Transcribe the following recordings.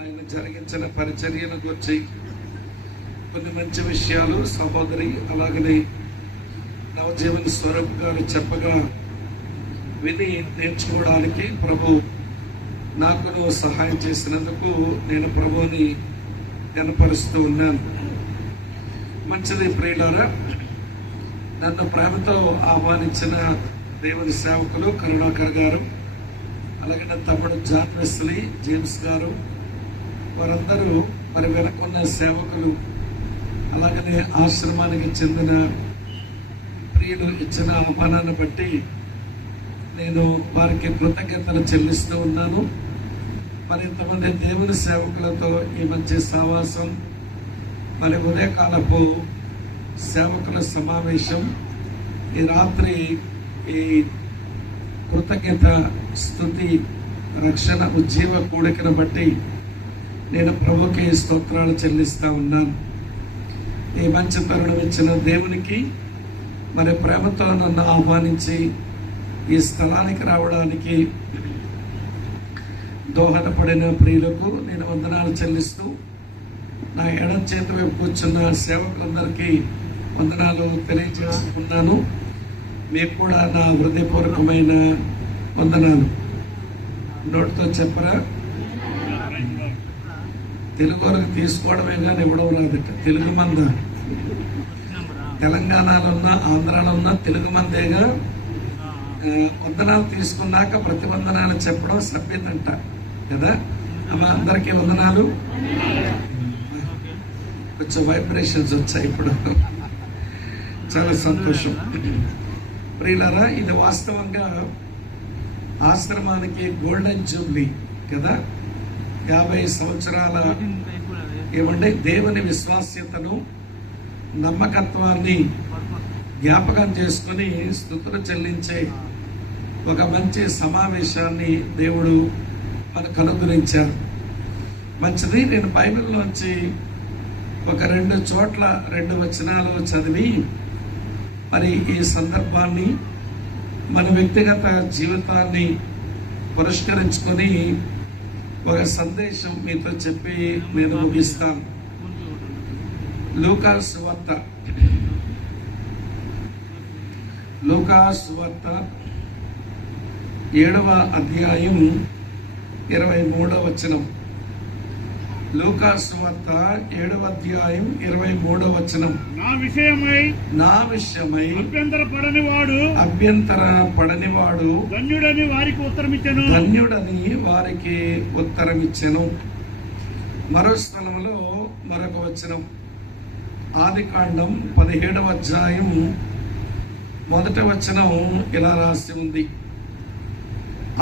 ఆయన జరిగించిన పరిచర్యను గురించి కొన్ని మంచి విషయాలు సహోదరి అలాగనే నవజీవన్ స్వరూప్ గారు చెప్పగా విని నేర్చుకోవడానికి ప్రభు నాకు సహాయం చేసినందుకు నేను ప్రభువుని కనపరుస్తూ ఉన్నాను. మంచిది ప్రియులారా, నన్ను ప్రేమతో ఆహ్వానించిన దేవుని సేవకులు కరుణాకర్ గారు, అలాగే నా తమ్ముడు జాన్ వెస్లీ జేమ్స్ గారు, వారందరూ మరి వెనకున్న సేవకులు, అలాగనే ఆశ్రమానికి చెందిన ప్రియులు ఇచ్చిన ఆహ్వానాన్ని బట్టి నేను వారికి కృతజ్ఞతలు చెల్లిస్తూ ఉన్నాను. మరి ఇంతమంది దేవుని సేవకులతో ఈ మంచి సావాసం, మరి ఉదయకాలపు సేవకుల సమావేశం, ఈ రాత్రి ఈ కృతజ్ఞత స్తుతి రక్షణ ఉజ్జీవ కూడికను బట్టి నేను ప్రభుకి స్తోత్రాలు చెల్లిస్తూ ఉన్నాను. ఈ మంచి తరుణం ఇచ్చిన దేవునికి, మరి ప్రేమతో నన్ను ఆహ్వానించి ఈ స్థలానికి రావడానికి దోహదపడిన ప్రియులకు నేను వందనాలు చెల్లిస్తూ, నా ఎడం చేతి వైపు కూర్చున్న సేవకులందరికీ వందనాలు తెలియజేసుకున్నాను. మీకు కూడా నా హృదయపూర్వకమైన వందనాలు. నోటితో చెప్పరా? తెలుగు వరకు తీసుకోవడమే కానీ ఇవ్వడం రాదట. తెలుగు మంద తెలంగాణలో ఉన్న ఆంధ్రాలో ఉన్న తెలుగు మందేగా వందనాలు తీసుకున్నాక ప్రతి వందనాలు చెప్పడం సభ్యత అంట కదా అమ్మ. అందరికీ వందనాలు. కొంచెం వైబ్రేషన్స్ వచ్చాయి ఇప్పుడు. చాలా సంతోషం ప్రియులారా. ఇది వాస్తవంగా ఆశ్రమానికి గోల్డెన్ జూబ్లీ కదా. 50 సంవత్సరాల ఏమంటే దేవుని విశ్వాస్యతను, నమ్మకత్వాన్ని జ్ఞాపకం చేసుకుని స్తుతులు చెల్లించే ఒక మంచి సమావేశాన్ని దేవుడు మనకు అనుగ్రహించారు. మంచిది. నేను బైబిల్లోంచి ఒక 2 చోట్ల 2 వచనాలు చదివి మరి ఈ సందర్భాన్ని మన వ్యక్తిగత జీవితాన్ని పురస్కరించుకొని ఒక సందేశం మీతో చెప్పి నేను ముగిస్తాను. లూకా సువార్త 7వ అధ్యాయం 23వ వచనం. లూకా సువార్త 7వ అధ్యాయం 23వ వచనం. నా విషయమై అభ్యంతర పడనివాడు ధన్యుడని వారికి ఉత్తరమిచ్చెను. మరో స్థలంలో మరొక వచనం. ఆదికాండం 17వ అధ్యాయం 1వ వచనం ఇలా రాసి ఉంది.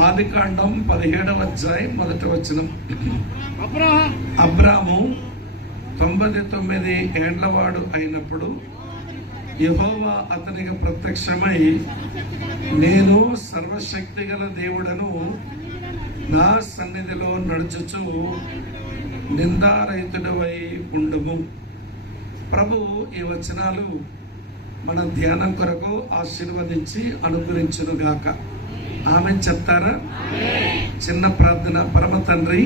ఆదికాండం 17వ అధ్యాయం 1వ వచనం. అబ్రాము 99 ఏండ్లవాడు అయినప్పుడు యెహోవా అతనికి ప్రత్యక్షమై, నేను సర్వశక్తిగల దేవుడను, నా సన్నిధిలో నడుచుచు నిందారహితుడవై ఉండుము. ప్రభు ఈ వచనాలు మన ధ్యానం కొరకు ఆశీర్వదించి అనుగ్రహించునుగాక. ఆమె చెప్తారా? చిన్న ప్రార్థన. పరమ తండ్రి,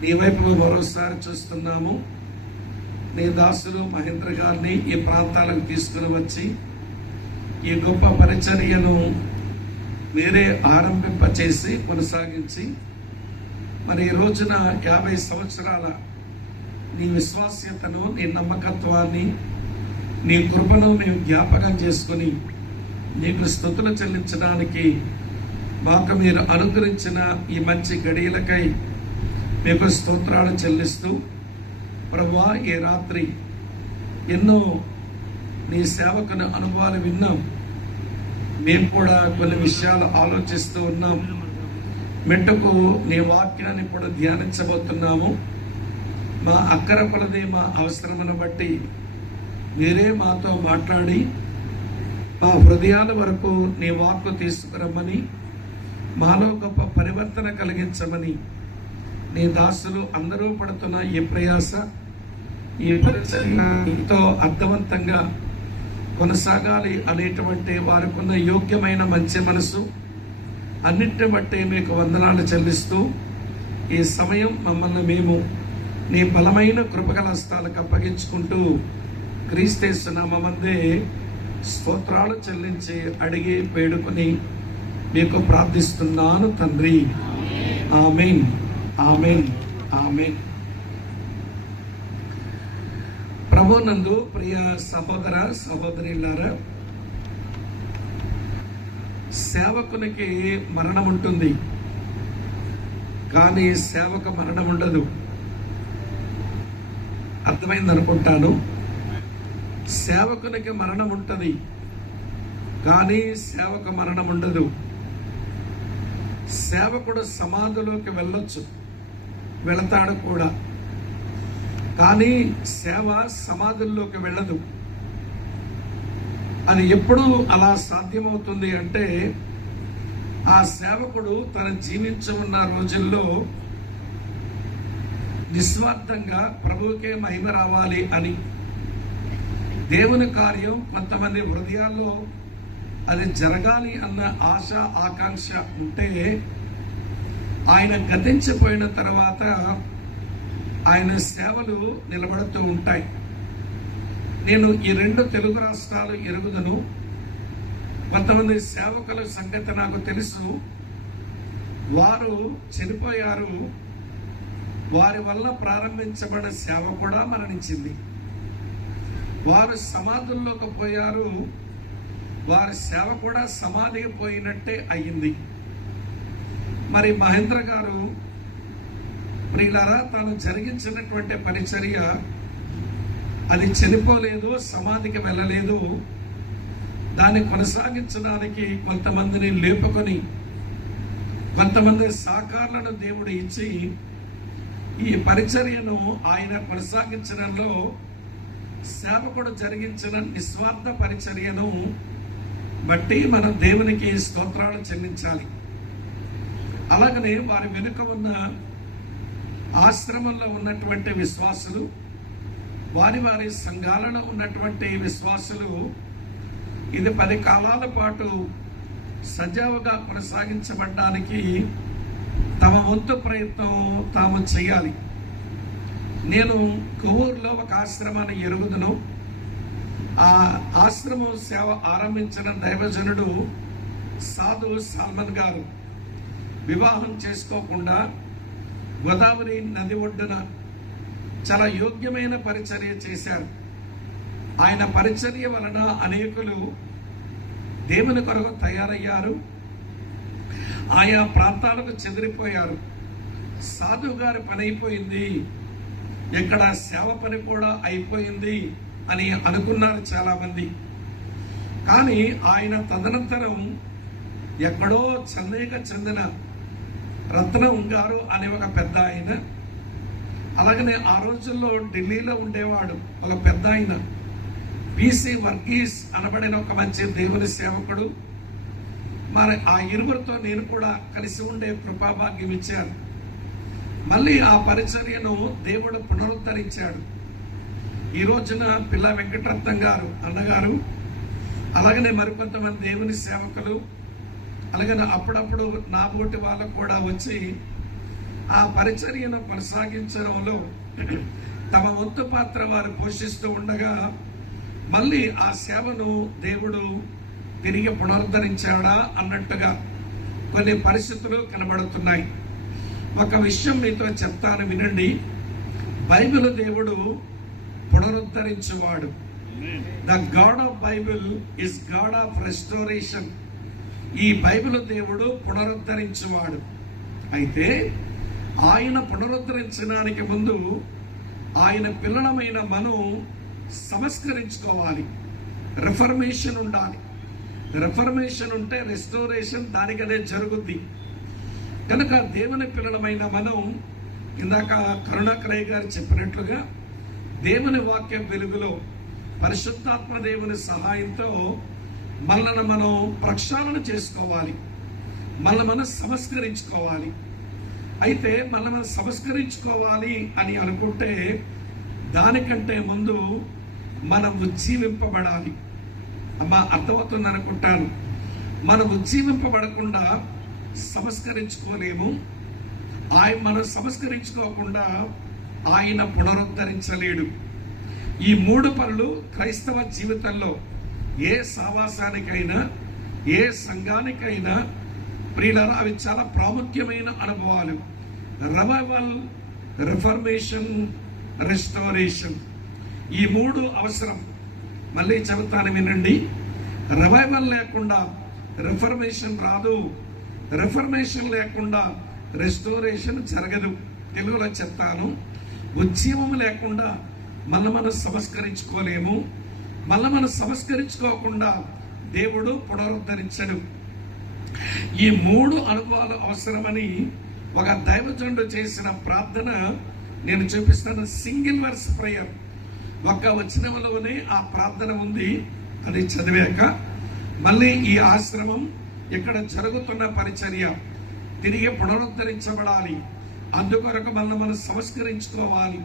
నీ వైపు మరోసారి చూస్తున్నాము. నీ దాసులు మహేంద్ర గారిని ఈ ప్రాంతాలకు తీసుకుని వచ్చి ఈ గొప్ప పరిచర్యను మీరే ఆరంభింపచేసి కొనసాగించి మరి ఈ రోజున 50 సంవత్సరాల నీ విశ్వాస్యతను, నీ నమ్మకత్వాన్ని, నీ కృపను మేము జ్ఞాపకం చేసుకుని నీకు స్తుతులు చెల్లించడానికి మాకు మీరు అనుగ్రహించిన ఈ మంచి గడియలకై మీకు స్తోత్రాలు చెల్లిస్తూ, ప్రభువా ఈ రాత్రి ఎన్నో నీ సేవకుని అనుభవాలు విన్నాం. మేము కూడా కొన్ని విషయాలు ఆలోచిస్తూ ఉన్నాం. మెట్టుకు నీ వాక్యాన్ని ఇప్పుడు ధ్యానించబోతున్నాము. మా అక్కర కొలది మా అవసరమును బట్టి మీరే మాతో మాట్లాడి మా హృదయాల వరకు నీ వాక్కు తీసుకురమ్మని, మాలో గొప్ప పరివర్తన కలిగించమని నీ దాసులు అందరూ పడుతున్న ఈ ప్రయాస, ఈ పరిచర్యతో అర్థవంతంగా కొనసాగాలి అనేటువంటి వారికి ఉన్న యోగ్యమైన మంచి మనసు అన్నిటిని బట్టి మీకు వందనాలు చెల్లిస్తూ ఈ సమయం మమ్మల్ని మేము నీ బలమైన కృపగల హస్తాలకు అప్పగించుకుంటూ క్రీస్తు నామమందే స్తోత్రాలు చెల్లించి అడిగి వేడుకొని మీకు ప్రార్థిస్తున్నాను తండ్రి. ఆమేన్, ఆమేన్, ఆమేన్. ప్రభునందు ప్రియ సహోదర సహోదరులారా, సేవకునికి మరణం ఉంటుంది, కానీ సేవకు మరణం ఉండదు. అర్థమైంది అనుకుంటాను. సేవకునికి మరణం ఉంటుంది, కానీ సేవకు మరణం ఉండదు. సేవకుడు సమాధిలోకి వెళ్ళొచ్చు, వెళతాడు కూడా, కానీ సేవ సమాధుల్లోకి వెళ్ళదు. అది ఎప్పుడు అలా సాధ్యమవుతుంది అంటే, ఆ సేవకుడు తన జీవించి ఉన్న రోజుల్లో నిస్వార్థంగా ప్రభువుకే మహిమ రావాలి అని, దేవుని కార్యం కొంతమంది హృదయాల్లో అది జరగాలి అన్న ఆశ ఆకాంక్ష ఉంటే, ఆయన గతించిపోయిన తర్వాత ఆయన సేవలు నిలబడుతూ ఉంటాయి. నేను ఈ 2 తెలుగు రాష్ట్రాలు ఎరుగుదను. కొంతమంది సేవకుల సంగతి నాకు తెలుసు. వారు చనిపోయారు, వారి వల్ల ప్రారంభించబడిన సేవ కూడా మరణించింది. వారు సమాధుల్లోకి పోయారు, వారి సేవ కూడా సమాధికి పోయినట్టే అయ్యింది. మరి మహేంద్ర గారు ప్రియులారా, తాను జరిగించినటువంటి పరిచర్య అది చనిపోలేదు, సమాధికి వెళ్ళలేదు. దాన్ని కొనసాగించడానికి కొంతమందిని లేపుకొని, కొంతమంది సహకారులను దేవుడు ఇచ్చి ఈ పరిచర్యను ఆయన కొనసాగించడంలో సేవకుడు జరిగించిన నిస్వార్థ పరిచర్యను బట్టి మనం దేవునికి స్తోత్రాలు చెల్లించాలి. అలాగనే వారి వెనుక ఉన్న ఆశ్రమంలో ఉన్నటువంటి విశ్వాసులు, వారి వారి సంఘాలలో ఉన్నటువంటి విశ్వాసులు ఇది 10 కాలాల పాటు సజావుగా కొనసాగించబడడానికి తమ వంతు ప్రయత్నం తాము చేయాలి. నేను కొవ్వూరులో ఒక ఆశ్రమాన్ని ఎరుగుదును. ఆ ఆశ్రమం సేవ ఆరంభించిన దైవజనుడు సాధు సాల్మన్ గారు వివాహం చేసుకోకుండా గోదావరి నది ఒడ్డున చాలా యోగ్యమైన పరిచర్య చేశారు. ఆయన పరిచర్య వలన అనేకులు దేవుని కొరకు తయారయ్యారు, ఆయా ప్రాంతాలకు చెదిరిపోయారు. సాధు గారి పని అయిపోయింది, ఇక్కడ సేవ పని కూడా అయిపోయింది అని అనుకున్నారు చాలామంది. కానీ ఆయన తదనంతరం ఎక్కడో చెన్నైకి చెందిన రత్నం గారు అనే ఒక పెద్ద ఆయన, అలాగనే ఆ రోజుల్లో ఢిల్లీలో ఉండేవాడు ఒక పెద్ద ఆయన పిసి వర్గీస్ అనబడిన ఒక మంచి దేవుని సేవకుడు. మరి ఆ ఇరువురితో నేను కూడా కలిసి ఉండే కృపాభాగ్యం ఇచ్చాను. మళ్ళీ ఆ పరిచర్యను దేవుడు పునరుద్ధరించాడు. ఈ రోజున పిల్ల వెంకటరత్నం గారు అన్నగారు, అలాగనే మరికొంతమంది దేవుని సేవకులు, అలాగే అప్పుడప్పుడు నా బోటి వాళ్ళకు కూడా వచ్చి ఆ పరిచర్యను కొనసాగించడంలో తమ వంతు పాత్ర వారు పోషిస్తూ ఉండగా మళ్ళీ ఆ సేవను దేవుడు తిరిగి పునరుద్ధరించాడా అన్నట్టుగా కొన్ని పరిస్థితులు కనబడుతున్నాయి. ఒక విషయం మీతో చెప్తాను, వినండి. బైబిల్ దేవుడు పునరుద్ధరించేవాడు. The God of Bible is God of restoration. ఈ బైబిల్ దేవుడు పునరుద్ధరించేవాడు. అయితే ఆయన పునరుద్ధరించడానికి ముందు ఆయన పిల్లలమైన మనం సంస్కరించుకోవాలి. రిఫర్మేషన్ ఉండాలి. రిఫర్మేషన్ ఉంటే రెస్టోరేషన్ దానికదే జరుగుద్ది. కనుక దేవుని పిల్లలమైన మనం ఇందాక కరుణాకరయ్య గారు చెప్పినట్లుగా దేవుని వాక్య వెలుగులో పరిశుద్ధాత్మ దేవుని సహాయంతో మనల్ని మనం ప్రక్షాళన చేసుకోవాలి, మనల్ని మనం సంస్కరించుకోవాలి. అయితే మనం సంస్కరించుకోవాలి అని అనుకుంటే దానికంటే ముందు మనం ఉజ్జీవింపబడాలి. అమ్మా, అర్థమవుతుంది అనుకుంటాను. మనం ఉజ్జీవింపబడకుండా సంస్కరించుకోలేము. మనం సంస్కరించుకోకుండా ఆయన పునరుద్ధరించలేడు. ఈ 3 పనులు క్రైస్తవ జీవితంలో ఏ సావాసానికైనా, ఏ సంఘానికైనా ప్రియులారా అవి చాలా ప్రాముఖ్యమైన అనుభవాలు. రివైవల్, రిఫర్మేషన్, రెస్టోరేషన్, ఈ 3 అవసరం. మళ్ళీ చెబుతాను వినండి. రివైవల్ లేకుండా రిఫర్మేషన్ రాదు, రిఫర్మేషన్ లేకుండా రెస్టోరేషన్ జరగదు. తెలుగులో చెప్తాను, ఉద్యమం లేకుండా మనం సంస్కరించుకోలేము, మనం సంస్కరించుకోకుండా దేవుడు పునరుద్ధరించడు. ఈ 3 అనుభవాలు అవసరమని ఒక దైవజనుడు చేసిన ప్రార్థన నేను చూపిస్తాను. సింగిల్ వర్స్ ప్రేయర్, ఒక్క వచనంలోనే ఆ ప్రార్థన ఉంది. అది చదివాక మళ్ళీ ఈ ఆశ్రమం ఇక్కడ జరుగుతున్న పరిచర్య తిరిగి పునరుద్ధరించబడాలి. అందుకొరకు మనం సంస్కరించుకోవాలి.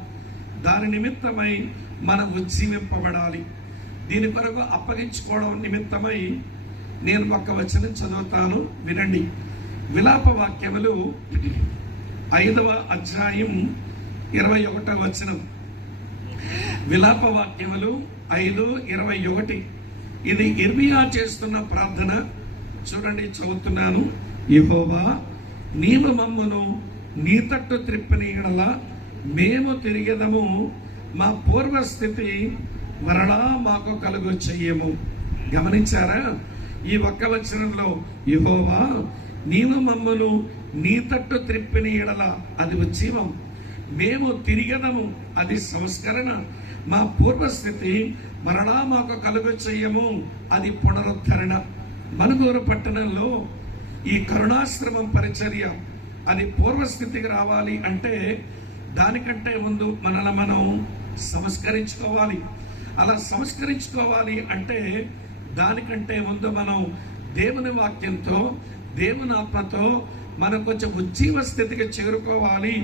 దాని నిమిత్తమై మనం ఉజ్జీవింపబడాలి. దీని కొరకు అప్పగించుకోవడం నిమిత్తమై నేను ఒక వచనం చదువుతాను, వినండి. విలాప వాక్యములు 5వ అధ్యాయం 21వ వచనం. విలాప వాక్యములు 5:21. ఇది ఇర్మియా చేస్తున్న ప్రార్థన. చూడండి, చదువుతున్నాను. యెహోవా, నీవు మమ్మును నీ తట్టు త్రిప్పిన యెడల మేము తిరిగెదము, మా పూర్వస్థితి మరలా మాకు కలుగు చెయ్యము. గమనించారా? ఈ ఒక్క వచనంలో యెహోవా, నీవు మమ్మును నీ తట్టు త్రిప్పిన యెడల అది ఉజ్జీవం, మేము తిరిగెదము అది సంస్కరణ, మా పూర్వస్థితి మరలా మాకు కలుగు చెయ్యము అది పునరుద్ధరణ. మనుగూరు పట్టణంలో ఈ కరుణాశ్రమం పరిచర్య అది పూర్వస్థితికి రావాలి అంటే దానికంటే ముందు మనల్ని మనం సంస్కరించుకోవాలి. అలా సంస్కరించుకోవాలి అంటే దానికంటే ముందు మనం దేవుని వాక్యంతో, దేవుని ఆత్మతో మనం కొంచెం ఉజ్జీవ స్థితికి చేరుకోవాలి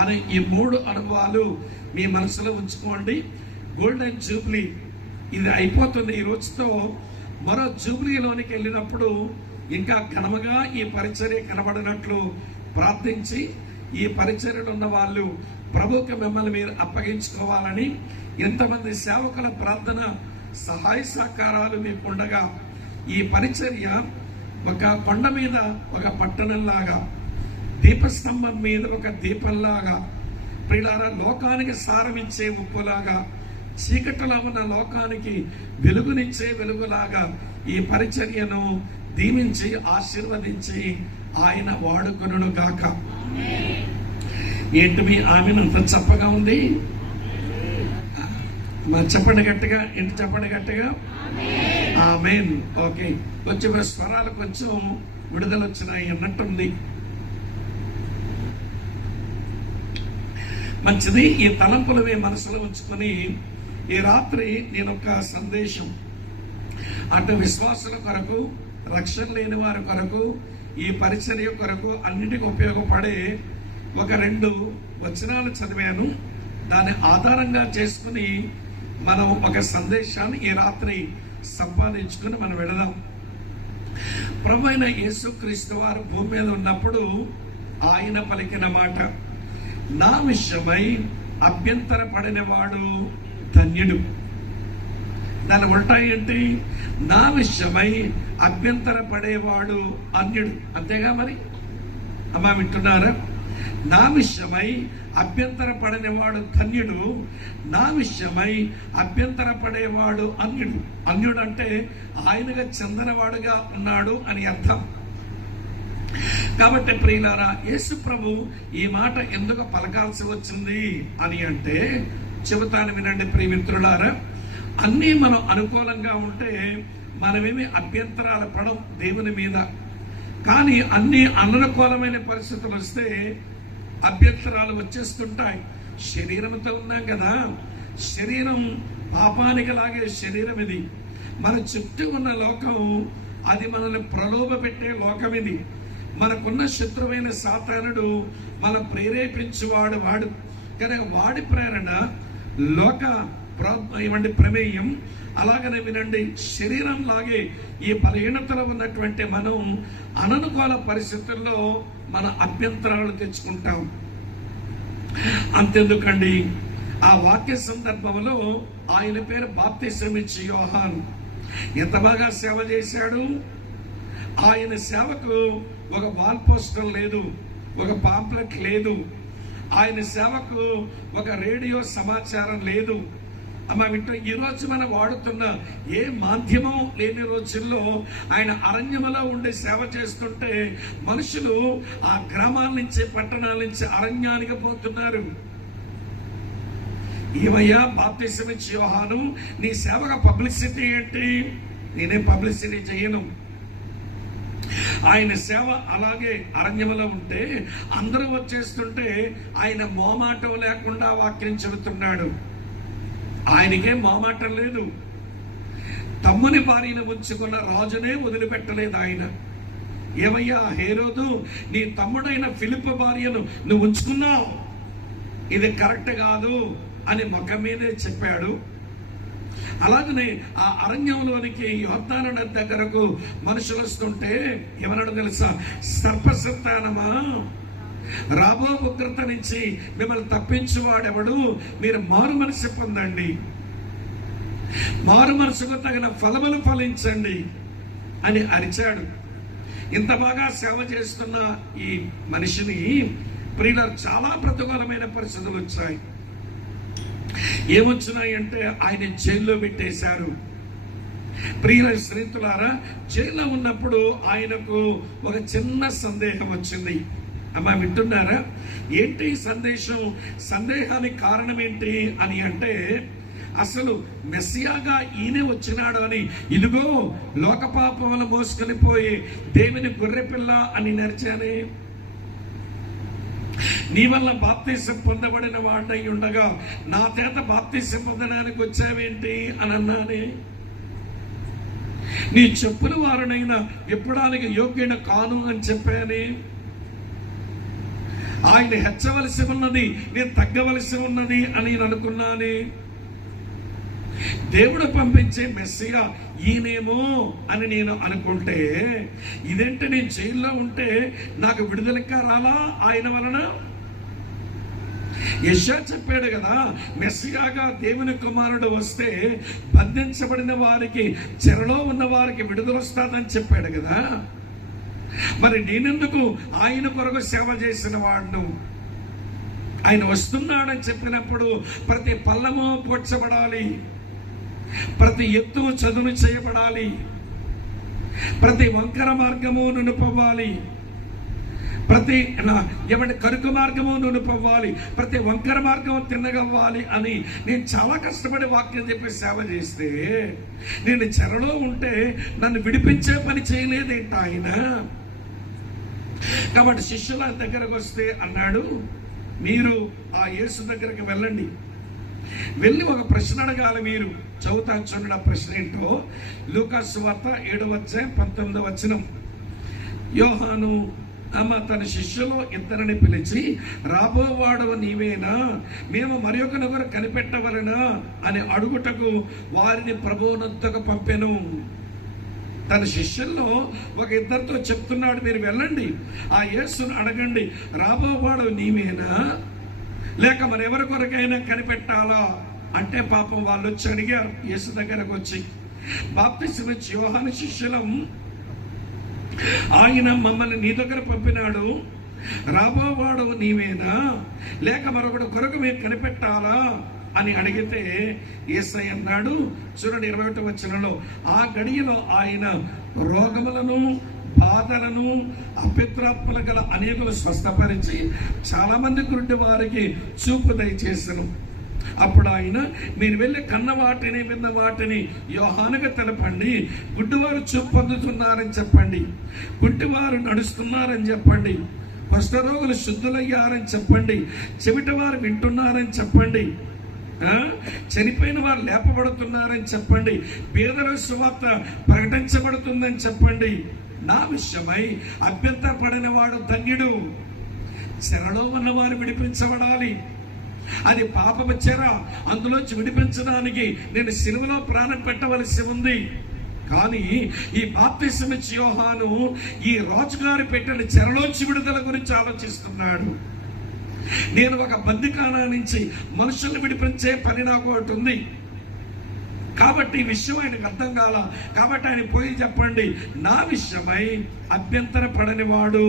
అనే ఈ 3 అనుభవాలు మీ మనసులో ఉంచుకోండి. గోల్డెన్ జూబ్లీ ఇది అయిపోతుంది ఈ రోజుతో. మరో జూబ్లీలోనికి వెళ్ళినప్పుడు ఇంకా ఘనముగా ఈ పరిచర్య కనబడినట్లు ప్రార్థించి, ఈ పరిచర్యలు ఉన్న వాళ్ళు ప్రభువుకి మిమ్మల్ని మీరు అప్పగించుకోవాలని, ఎంతమంది సేవకుల ప్రార్థన సహాయ సహకారాలు మీకు ఉండగా ఈ పరిచర్య ఒక కొండ మీద ఒక పట్టణంలాగా, దీపస్తంభం మీద ఒక దీపంలాగా, ప్రియులారా లోకానికి సారమిచ్చే ఉప్పులాగా, చీకటిలో ఉన్న లోకానికి వెలుగునిచ్చే వెలుగులాగా ఈ పరిచర్యను దీవించి ఆశీర్వదించి ఆయన వాడుకొనును గాక. ఏంటి మీ ఆమెనంత చప్పగా ఉంది? చెప్పండి గట్టిగా, ఏంటి చెప్పండి గట్టిగా? ఆమేన్. ఓకే, కొంచెం స్వరాలు కొంచెం విడుదల వచ్చినాయి అన్నట్టుంది. మంచిది. ఈ తలంపులు మీ మనసులో ఉంచుకొని ఈ రాత్రి నేను ఒక సందేశం, అటు విశ్వాసుల కొరకు, రక్షణ లేని వారి కొరకు, ఈ పరిచర్య కొరకు అన్నిటికీ ఉపయోగపడే ఒక 2 వచనాలు చదివాను. దాన్ని ఆధారంగా చేసుకుని మనం ఒక సందేశాన్ని ఈ రాత్రి సంపాదించుకుని మనం వెళదాం. ప్రభు అయిన యేసుక్రీస్తు వారు భూమి మీద ఉన్నప్పుడు ఆయన పలికిన మాట, నా విషయమై అభ్యంతర పడినవాడు ధన్యుడు. దాని ఉల్టా ఏంటి? నా విషయమై అభ్యంతర పడేవాడు అన్యుడు. అంతేగా మరి? అమ్మా వింటున్నారా? నా విషయమై అభ్యంతర పడనివాడు ధన్యుడు, నా విషయమై అభ్యంతర పడేవాడు అన్యుడు. అన్యుడు అంటే ఆయనగా చెందనవాడుగా ఉన్నాడు అని అర్థం. కాబట్టి ప్రియులారా, యేసు ప్రభు ఈ మాట ఎందుకు పలకాల్సి వచ్చింది అని అంటే చెబుతాను వినండి ప్రియమిత్రులారా. అన్నీ మనం అనుకూలంగా ఉంటే మనమేమి అభ్యంతరాలు పడం దేవుని మీద. కానీ అన్ని అననుకూలమైన పరిస్థితులు వస్తే అభ్యంతరాలు వచ్చేస్తుంటాయి. శరీరంతో ఉన్నాం కదా, శరీరం పాపానికి లాగే శరీరం ఇది. మన చుట్టూ ఉన్న లోకం అది మనల్ని ప్రలోభ పెట్టే లోకం ఇది. మనకున్న శత్రువైన సాతానుడు మన ప్రేరేపించేవాడు వాడు. కనుక వాడి ప్రేరణ, లోక ఏమండి ప్రమేయం. అలాగనే వినండి, శరీరం లాగే ఈ బలహీనతలో ఉన్నటువంటి మనం అననుకూల పరిస్థితుల్లో మన అభ్యంతరాలు తెచ్చుకుంటాం. అంతెందుకండి, ఆ వాక్య సందర్భంలో ఆయన పేరు బాప్తిసమిచ్చి యోహాను. ఎంత బాగా సేవ చేశాడు. ఆయన సేవకు ఒక వాల్ పోస్టర్ లేదు, ఒక పాంప్లెట్ లేదు. ఆయన సేవకు ఒక రేడియో సమాచారం లేదు. అమ్మ వింటూ ఈరోజు మనం వాడుతున్న ఏ మాధ్యమం లేని రోజుల్లో ఆయన అరణ్యములో ఉండి సేవ చేస్తుంటే మనుషులు ఆ గ్రామాల నుంచి, పట్టణాల నుంచి అరణ్యానికి పోతున్నారు. ఏమయ్యా బాప్తిసమిచ్చి యోహాను, నీ సేవకు పబ్లిసిటీ ఏంటి? నేనే పబ్లిసిటీ చేయను. ఆయన సేవ అలాగే అరణ్యములో ఉంటే అందరూ వచ్చేస్తుంటే ఆయన మోమాటం లేకుండా వాక్యం చెబుతున్నాడు. ఆయనకే మోమాటం లేదు. తమ్ముని భార్యను ఉంచుకున్న రాజునే వదిలిపెట్టలేదు ఆయన. ఏమయ్యా హేరోదు, నీ తమ్ముడైన ఫిలిప్ భార్యను నువ్వు ఉంచుకున్నావు, ఇది కరెక్ట్ కాదు అని ముఖం మీదే చెప్పాడు. అలాగనే ఆ అరణ్యంలోనికి యోర్దాను నది దగ్గరకు మనుషులు వస్తుంటే ఏమన్నాడు తెలుసా? సర్ప సంతానమా, రాబో ఉగ్రత నుంచి మిమ్మల్ని తప్పించువాడెవడు? మీరు మారు మనసు పొందండి, మారు మనసుకు తగిన ఫలములు ఫలించండి అని అరిచాడు. ఇంత బాగా సేవ చేస్తున్న ఈ మనిషిని ప్రియుల చాలా ప్రతికూలమైన పరిస్థితులు వచ్చాయి. ఏమొచ్చినాయంటే ఆయన జైల్లో పెట్టేశారు. ప్రియుల స్నేహితులారా, జైల్లో ఉన్నప్పుడు ఆయనకు ఒక చిన్న సందేహం వచ్చింది. అమ్మా వింటున్నారా? ఏంటి సందేశం? సందేహానికి కారణం ఏంటి అని అంటే, అసలు మెస్సియాగా ఈయనే వచ్చినాడు అని, ఇదిగో లోక పాపములు మోసుకొని పోయి దేవుని గొర్రెపిల్ల అని నరిచానే, నీ వల్ల బాప్తీసం పొందబడిన వాడై ఉండగా నా చేత బాప్తీసం పొందడానికి వచ్చావేంటి అని అన్నానే, నీ చెప్పుల వారినైనా విప్పడానికి యోగ్యుడ కాను అని చెప్పానే, ఆయన హెచ్చవలసి ఉన్నది, నేను తగ్గవలసి ఉన్నది అని నేను అనుకున్నానే. దేవుడు పంపించే మెస్సియా ఈయనేమో అని నేను అనుకుంటే, ఇదేంటి నేను జైల్లో ఉంటే నాకు విడుదలగా రాలా ఆయన వలన? యెషయా చెప్పాడు కదా, మెస్సియాగా దేవుని కుమారుడు వస్తే బంధించబడిన వారికి, చెరలో ఉన్న వారికి విడుదల వస్తుందని చెప్పాడు కదా. మరి నేనెందుకు ఆయన కొరకు సేవ చేసిన వాడును? ఆయన వస్తున్నాడని చెప్పినప్పుడు ప్రతి పల్లము పొడ్చబడాలి, ప్రతి ఎత్తు చదును చేయబడాలి, ప్రతి వంకర మార్గము నునుపవ్వాలి, ప్రతి కరుకు మార్గము నునుపవ్వాలి, ప్రతి వంకర మార్గము తిన్నగవ్వాలి అని నేను చాలా కష్టపడి వాక్యం చెప్పి సేవ చేస్తే, నేను చెరలో ఉంటే నన్ను విడిపించే పని చేయలేదేంటి ఆయన? కాబట్టి శిష్యుల దగ్గరకు వస్తే అన్నాడు, మీరు ఆ యేసు దగ్గరికి వెళ్ళండి, వెళ్ళి ఒక ప్రశ్న అడగాలి. మీరు చదువుతాను చూడండి ఆ ప్రశ్న ఏంటో. లూకా సువార్త 7:19. యోహాను తన శిష్యులు ఇద్దరిని పిలిచి, రాబోవాడు నీవేనా, మేము మరి ఒక నగరు కనిపెట్టవలనా అని అడుగుటకు వారిని ప్రభువునొద్దకు పంపెను. తన శిష్యుల్లో ఒక ఇద్దరితో చెప్తున్నాడు, మీరు వెళ్ళండి, ఆ యేసును అడగండి, రాబోవాడు నీవేనా లేక మరి ఎవరి కొరకైనా కనిపెట్టాలా అంటే. పాపం వాళ్ళు వచ్చి అడిగారు యేసు దగ్గరకు వచ్చి, బాప్తిసమిచ్చి యోహాను శిష్యులం, ఆయన మమ్మల్ని నీ దగ్గర పంపినాడు, రాబోవాడు నీవేనా లేక మరొకటి కొరకు మేము కనిపెట్టాలా అని అడిగితే యేసయ్య అన్నాడు, చూడండి 21వ వచనంలో, ఆ గడియలో ఆయన రోగములను, బాధలను, అపిత్రాత్మల గల అనేకులు స్వస్థపరిచి చాలా మంది గుడ్డి వారికి చూపు దయచేసను. అప్పుడు ఆయన, మీరు వెళ్ళి కన్న వాటిని విన్న వాటిని యోహానుగా తెలపండి, గుడ్డివారు చూపు పొందుతున్నారని చెప్పండి, గుడ్డివారు నడుస్తున్నారని చెప్పండి, కుష్ఠరోగులు శుద్ధులయ్యారని చెప్పండి, చెవిటి వారు వింటున్నారని చెప్పండి, చనిపోయిన వారు లేపబడుతున్నారని చెప్పండి, బీదల సువార్త ప్రకటించబడుతుందని చెప్పండి. నా విషయమై అభ్యంతరపడిన వాడు ధన్యుడు. చెరలో ఉన్నవారు విడిపించబడాలి, అది పాపపు చెర, అందులోంచి విడిపించడానికి నేను సిలువలో ప్రాణం పెట్టవలసి ఉంది. కానీ ఈ బాప్తిసమిచ్చి యోహాను ఈ రాజుగారు పెట్టిన చెరలోంచి విడుదల గురించి ఆలోచిస్తున్నాడు. నేను ఒక బందిఖానా నుంచి మనుషుల్ని విడిపించే పని నాకు ఒకటి ఉంది, కాబట్టి ఈ విషయం ఆయనకు అర్థం కాల. కాబట్టి ఆయన పోయి చెప్పండి, నా విషయమై అభ్యంతర పడని వాడు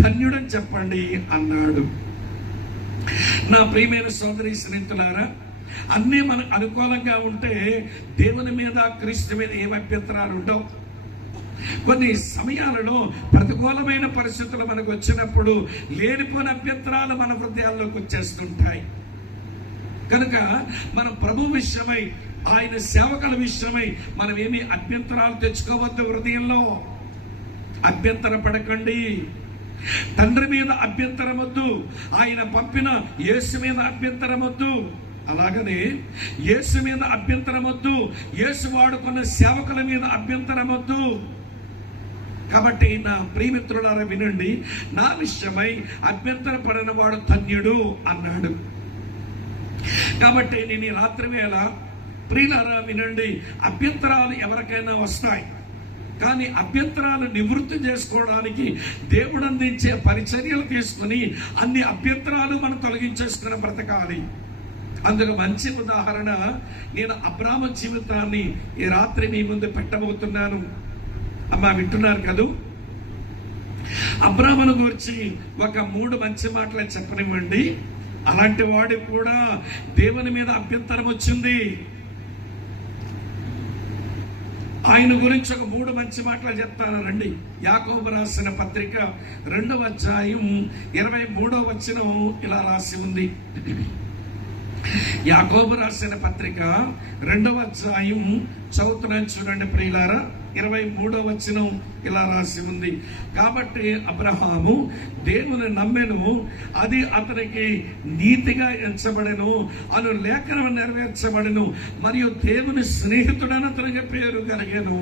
ధన్యుడని చెప్పండి అన్నాడు. నా ప్రియమైన సోదరి స్నేహితులారా, అన్నీ మనకు అనుకూలంగా ఉంటే దేవుని మీద క్రీస్తు మీద ఏం అభ్యంతరాలు ఉండవు. కొన్ని సమయాలలో ప్రతికూలమైన పరిస్థితులు మనకు వచ్చినప్పుడు లేనిపోయిన అభ్యంతరాలు మన హృదయాల్లోకి వచ్చేస్తుంటాయి. కనుక మనం ప్రభు విషయమై, ఆయన సేవకుల విషయమై మనం ఏమి అభ్యంతరాలు తెచ్చుకోవద్దు. హృదయంలో అభ్యంతర పడకండి. తండ్రి మీద అభ్యంతరం వద్దు, ఆయన పంపిన యేసు మీద అభ్యంతరం వద్దు, అలాగనే యేసు మీద అభ్యంతరం వద్దు, యేసు వాడుకున్న సేవకుల మీద అభ్యంతరం వద్దు. కాబట్టి నా ప్రియమిత్రులారా వినండి, నా విషయమై అభ్యంతర పడిన వాడు ధన్యుడు అన్నాడు. కాబట్టి నేను ఈ రాత్రి వేళ ప్రియులారా వినండి, అభ్యంతరాలు ఎవరికైనా వస్తాయి, కానీ అభ్యంతరాలు నివృత్తి చేసుకోవడానికి దేవుడు అందించే పరిచర్యలు తీసుకుని అన్ని అభ్యంతరాలు మనం తొలగించేసుకుని బ్రతకాలి. అందుకు మంచి ఉదాహరణ నేను అబ్రాము జీవితాన్ని ఈ రాత్రి మీ ముందు పెట్టబోతున్నాను. అమ్మా వింటున్నారు కదూ? అబ్రామును గురించి ఒక 3 మంచి మాటలు చెప్పనివ్వండి. అలాంటి వాడు కూడా దేవుని మీద అభ్యంతరం వచ్చింది. ఆయన గురించి ఒక 3 మంచి మాటలు చెప్తాను రండి. యాకోబు రాసిన పత్రిక 2వ అధ్యాయం 23వ వచనం ఇలా రాసి ఉంది. యాకోబు రాసిన పత్రిక 2వ అధ్యాయం చదువుతున్నాను చూడండి ప్రియులారా. 23వ వచనం ఇలా రాసి ఉంది. కాబట్టి అబ్రహాము దేవుని నమ్మెను, అది అతనికి నీతిగా ఎంచబడెను అను లేఖనం నెరవేర్చబడెను, మరియు దేవుని స్నేహితుడని అతనికి పేరు కలిగెను.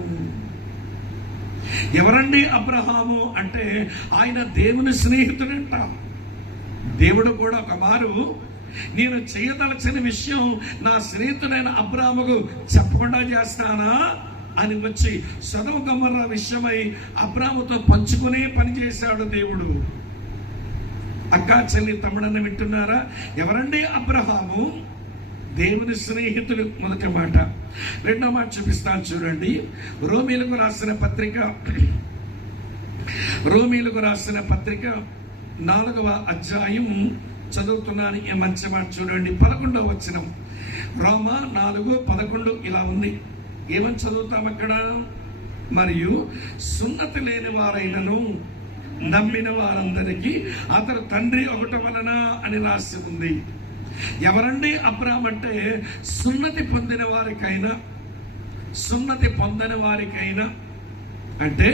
ఎవరండి అబ్రహాము అంటే ఆయన దేవుని స్నేహితుడంట. దేవుడు కూడా ఒక మారు నేను చేయదలచిన విషయం నా స్నేహితుడైన అబ్రాహాముకు చెప్పకుండా చేస్తానా అని వచ్చి సొదొమ గొమొర్రా విషయమై అబ్రాహాముతో పంచుకునే పని చేశాడు దేవుడు. అక్క చెల్లి తమ్ముడని వింటున్నారా? ఎవరండి అబ్రహాము? దేవుని స్నేహితుడు. మొదటి మాట. రెండో మాట చూపిస్తాను చూడండి. రోమీలకు రాసిన పత్రిక 4వ అధ్యాయం చదువుతున్నాను. ఈ మంచి మాట చూడండి. 11వ వచనం. రోమా 4:11 ఇలా ఉంది. ఏమని చదువుతాం అక్కడ? మరియు సున్నతి లేని వారైనను నమ్మిన వారందరికీ అతను తండ్రి ఒకటి వలన అని రాసి ఉంది. ఎవరండి అబ్రాహాము అంటే? సున్నతి పొందిన వారికైనా అంటే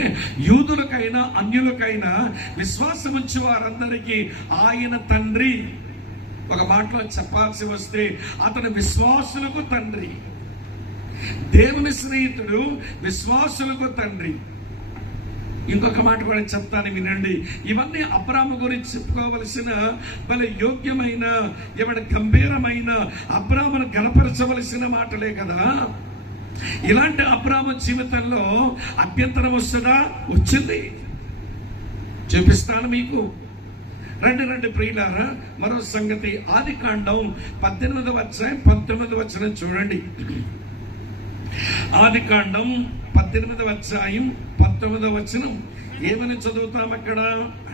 యూదులకైనా అన్యులకైనా విశ్వాసం ఉంచి వారందరికీ ఆయన తండ్రి. ఒక మాటలో చెప్పాల్సి వస్తే అతను విశ్వాసులకు తండ్రి. దేవుని స్నేహితుడు, విశ్వాసులకు తండ్రి. ఇంకొక మాట కూడా చెప్తాను వినండి. ఇవన్నీ అబ్రాహాము గురించి చెప్పుకోవలసిన భలే యోగ్యమైన, గంభీరమైన, అబ్రాహామును గణపరచవలసిన మాటలే కదా. ఇలాంటి అబ్రాహాము జీవితంలో అభ్యంతరం వస్తుందా? వచ్చింది. చూపిస్తాను మీకు. రండి ప్రియులారా. మరో సంగతి, ఆదికాండం 18వ అధ్యాయం 19వ వచనం చూడండి. ఆదికాండం 18వ అధ్యాయం 19వ వచనం ఏమని చదువుతాం అక్కడ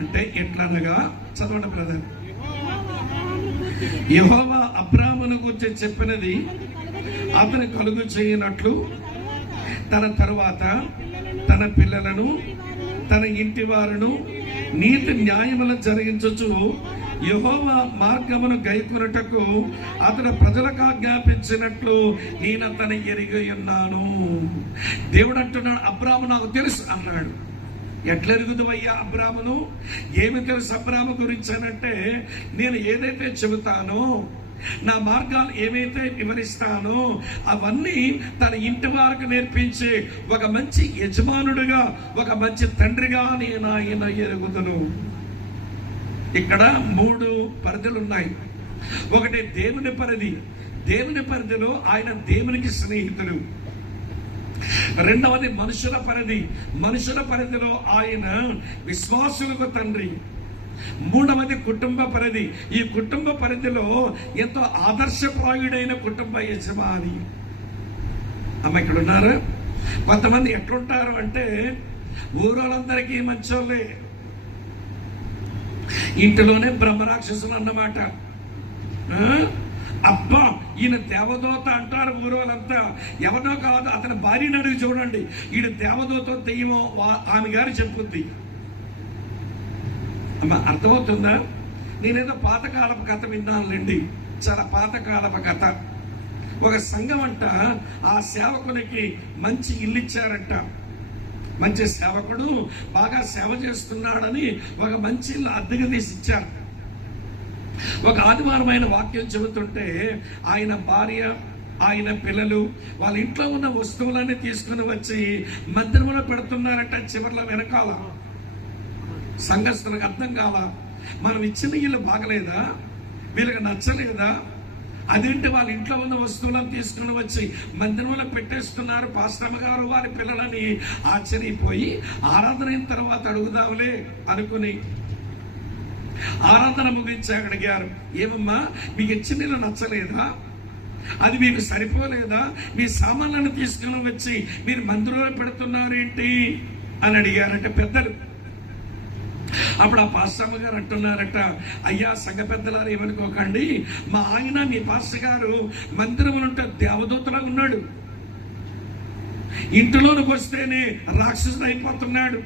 అంటే, ఎట్లనగా చదవండి బ్రదర్. యెహోవా అబ్రాహామును గురించి చెప్పినది అతను కలుగు చేయనట్లు తన తరువాత తన పిల్లలను తన ఇంటి వారును నీతి న్యాయములను జరిగించుచు యెహోవా మార్గమును గైకొనుటకు అతను ప్రజలకు ఆజ్ఞాపించినట్లు నేను అతని ఎరిగి ఉన్నాను. దేవుడు అంటున్నాడు, అబ్రాహాము నాకు తెలుసు అన్నాడు. ఎట్లా ఎరుగుదువయ్యా అబ్రాహామును? ఏమి తెలుసు అబ్రాహాము గురించి అనంటే, నేను ఏదైతే చెబుతానో, నా మార్గాలు ఏమైతే వివరిస్తానో అవన్నీ తన ఇంటి వారికి నేర్పించే ఒక మంచి యజమానుడిగా, ఒక మంచి తండ్రిగా నేను ఆయన ఎరుగుదును. ఇక్కడ 3 పరిధులు ఉన్నాయి. ఒకటి దేవుని పరిధి, దేవుని పరిధిలో ఆయన దేవునికి స్నేహితుడు. రెండవది మనుషుల పరిధి, మనుషుల పరిధిలో ఆయన విశ్వాసులకు తండ్రి. మూడవది కుటుంబ పరిధి, ఈ కుటుంబ పరిధిలో ఎంతో ఆదర్శప్రాయుడైన కుటుంబ యజమాని. అమ్మ ఇక్కడ ఉన్నారు. కొంతమంది ఎట్లుంటారు అంటే ఊరోళ్ళందరికీ మంచోళ్ళే, ఇంటిలోనే బ్రహ్మరాక్షసులు అన్నమాట. అబ్బా ఈయన దేవదూత అంటారు ఊరోళ్ళంతా. ఎవరో కాదు, అతని భార్యని అడిగి చూడండి, ఈయన దేవదూత దెయ్యమో ఆమె గారు చెప్పుద్ది. అమ్మా అర్థమవుతుందా? నేనేదో పాతకాలపు కథ విన్నానులేండి, చాలా పాతకాలపు కథ. ఒక సంఘం అంట ఆ సేవకునికి మంచి ఇల్లు ఇచ్చారంట. మంచి సేవకుడు బాగా సేవ చేస్తున్నాడని ఒక మంచి ఇల్లు అద్దెకు తీసి ఇచ్చారు. ఒక ఆదివారమైన వాక్యం చెబుతుంటే ఆయన భార్య, ఆయన పిల్లలు వాళ్ళ ఇంట్లో ఉన్న వస్తువులన్నీ తీసుకుని వచ్చి మందిరంలో పెడుతున్నారట. చివర్లో వెనకాల సంఘస్థులకు అర్థం కాల, మనం ఇచ్చిన ఇల్లు బాగలేదా, వీళ్ళకి నచ్చలేదా, అదేంటి వాళ్ళ ఇంట్లో ఉన్న వస్తువులను తీసుకుని వచ్చి మందిరంలో పెట్టేస్తున్నారు పాస్టమ్మ గారు వారి పిల్లలని ఆశ్చర్యపోయి ఆరాధన అయిన తర్వాత అడుగుదాంలే అనుకుని ఆరాధన ముగించి అడిగారు, ఏమమ్మా మీకు ఇచ్చిన ఇల్లు నచ్చలేదా, అది మీకు సరిపోలేదా, మీ సామాన్లను తీసుకుని వచ్చి మీరు మందిరంలో పెడుతున్నారేంటి అని అడిగారంటే పెద్దలు. అప్పుడు ఆ పాస్టమ్మ గారు అంటున్నారట, అయ్యా సంఘ పెద్దలారు ఏమనుకోకండి, మా ఆయన మీ పాస్టర్ గారు మందిరంలో ఉంటే దేవదూతలా ఉన్నాడు, ఇంటిలోనికి వస్తేనే రాక్షసుడు అయిపోతున్నాడు.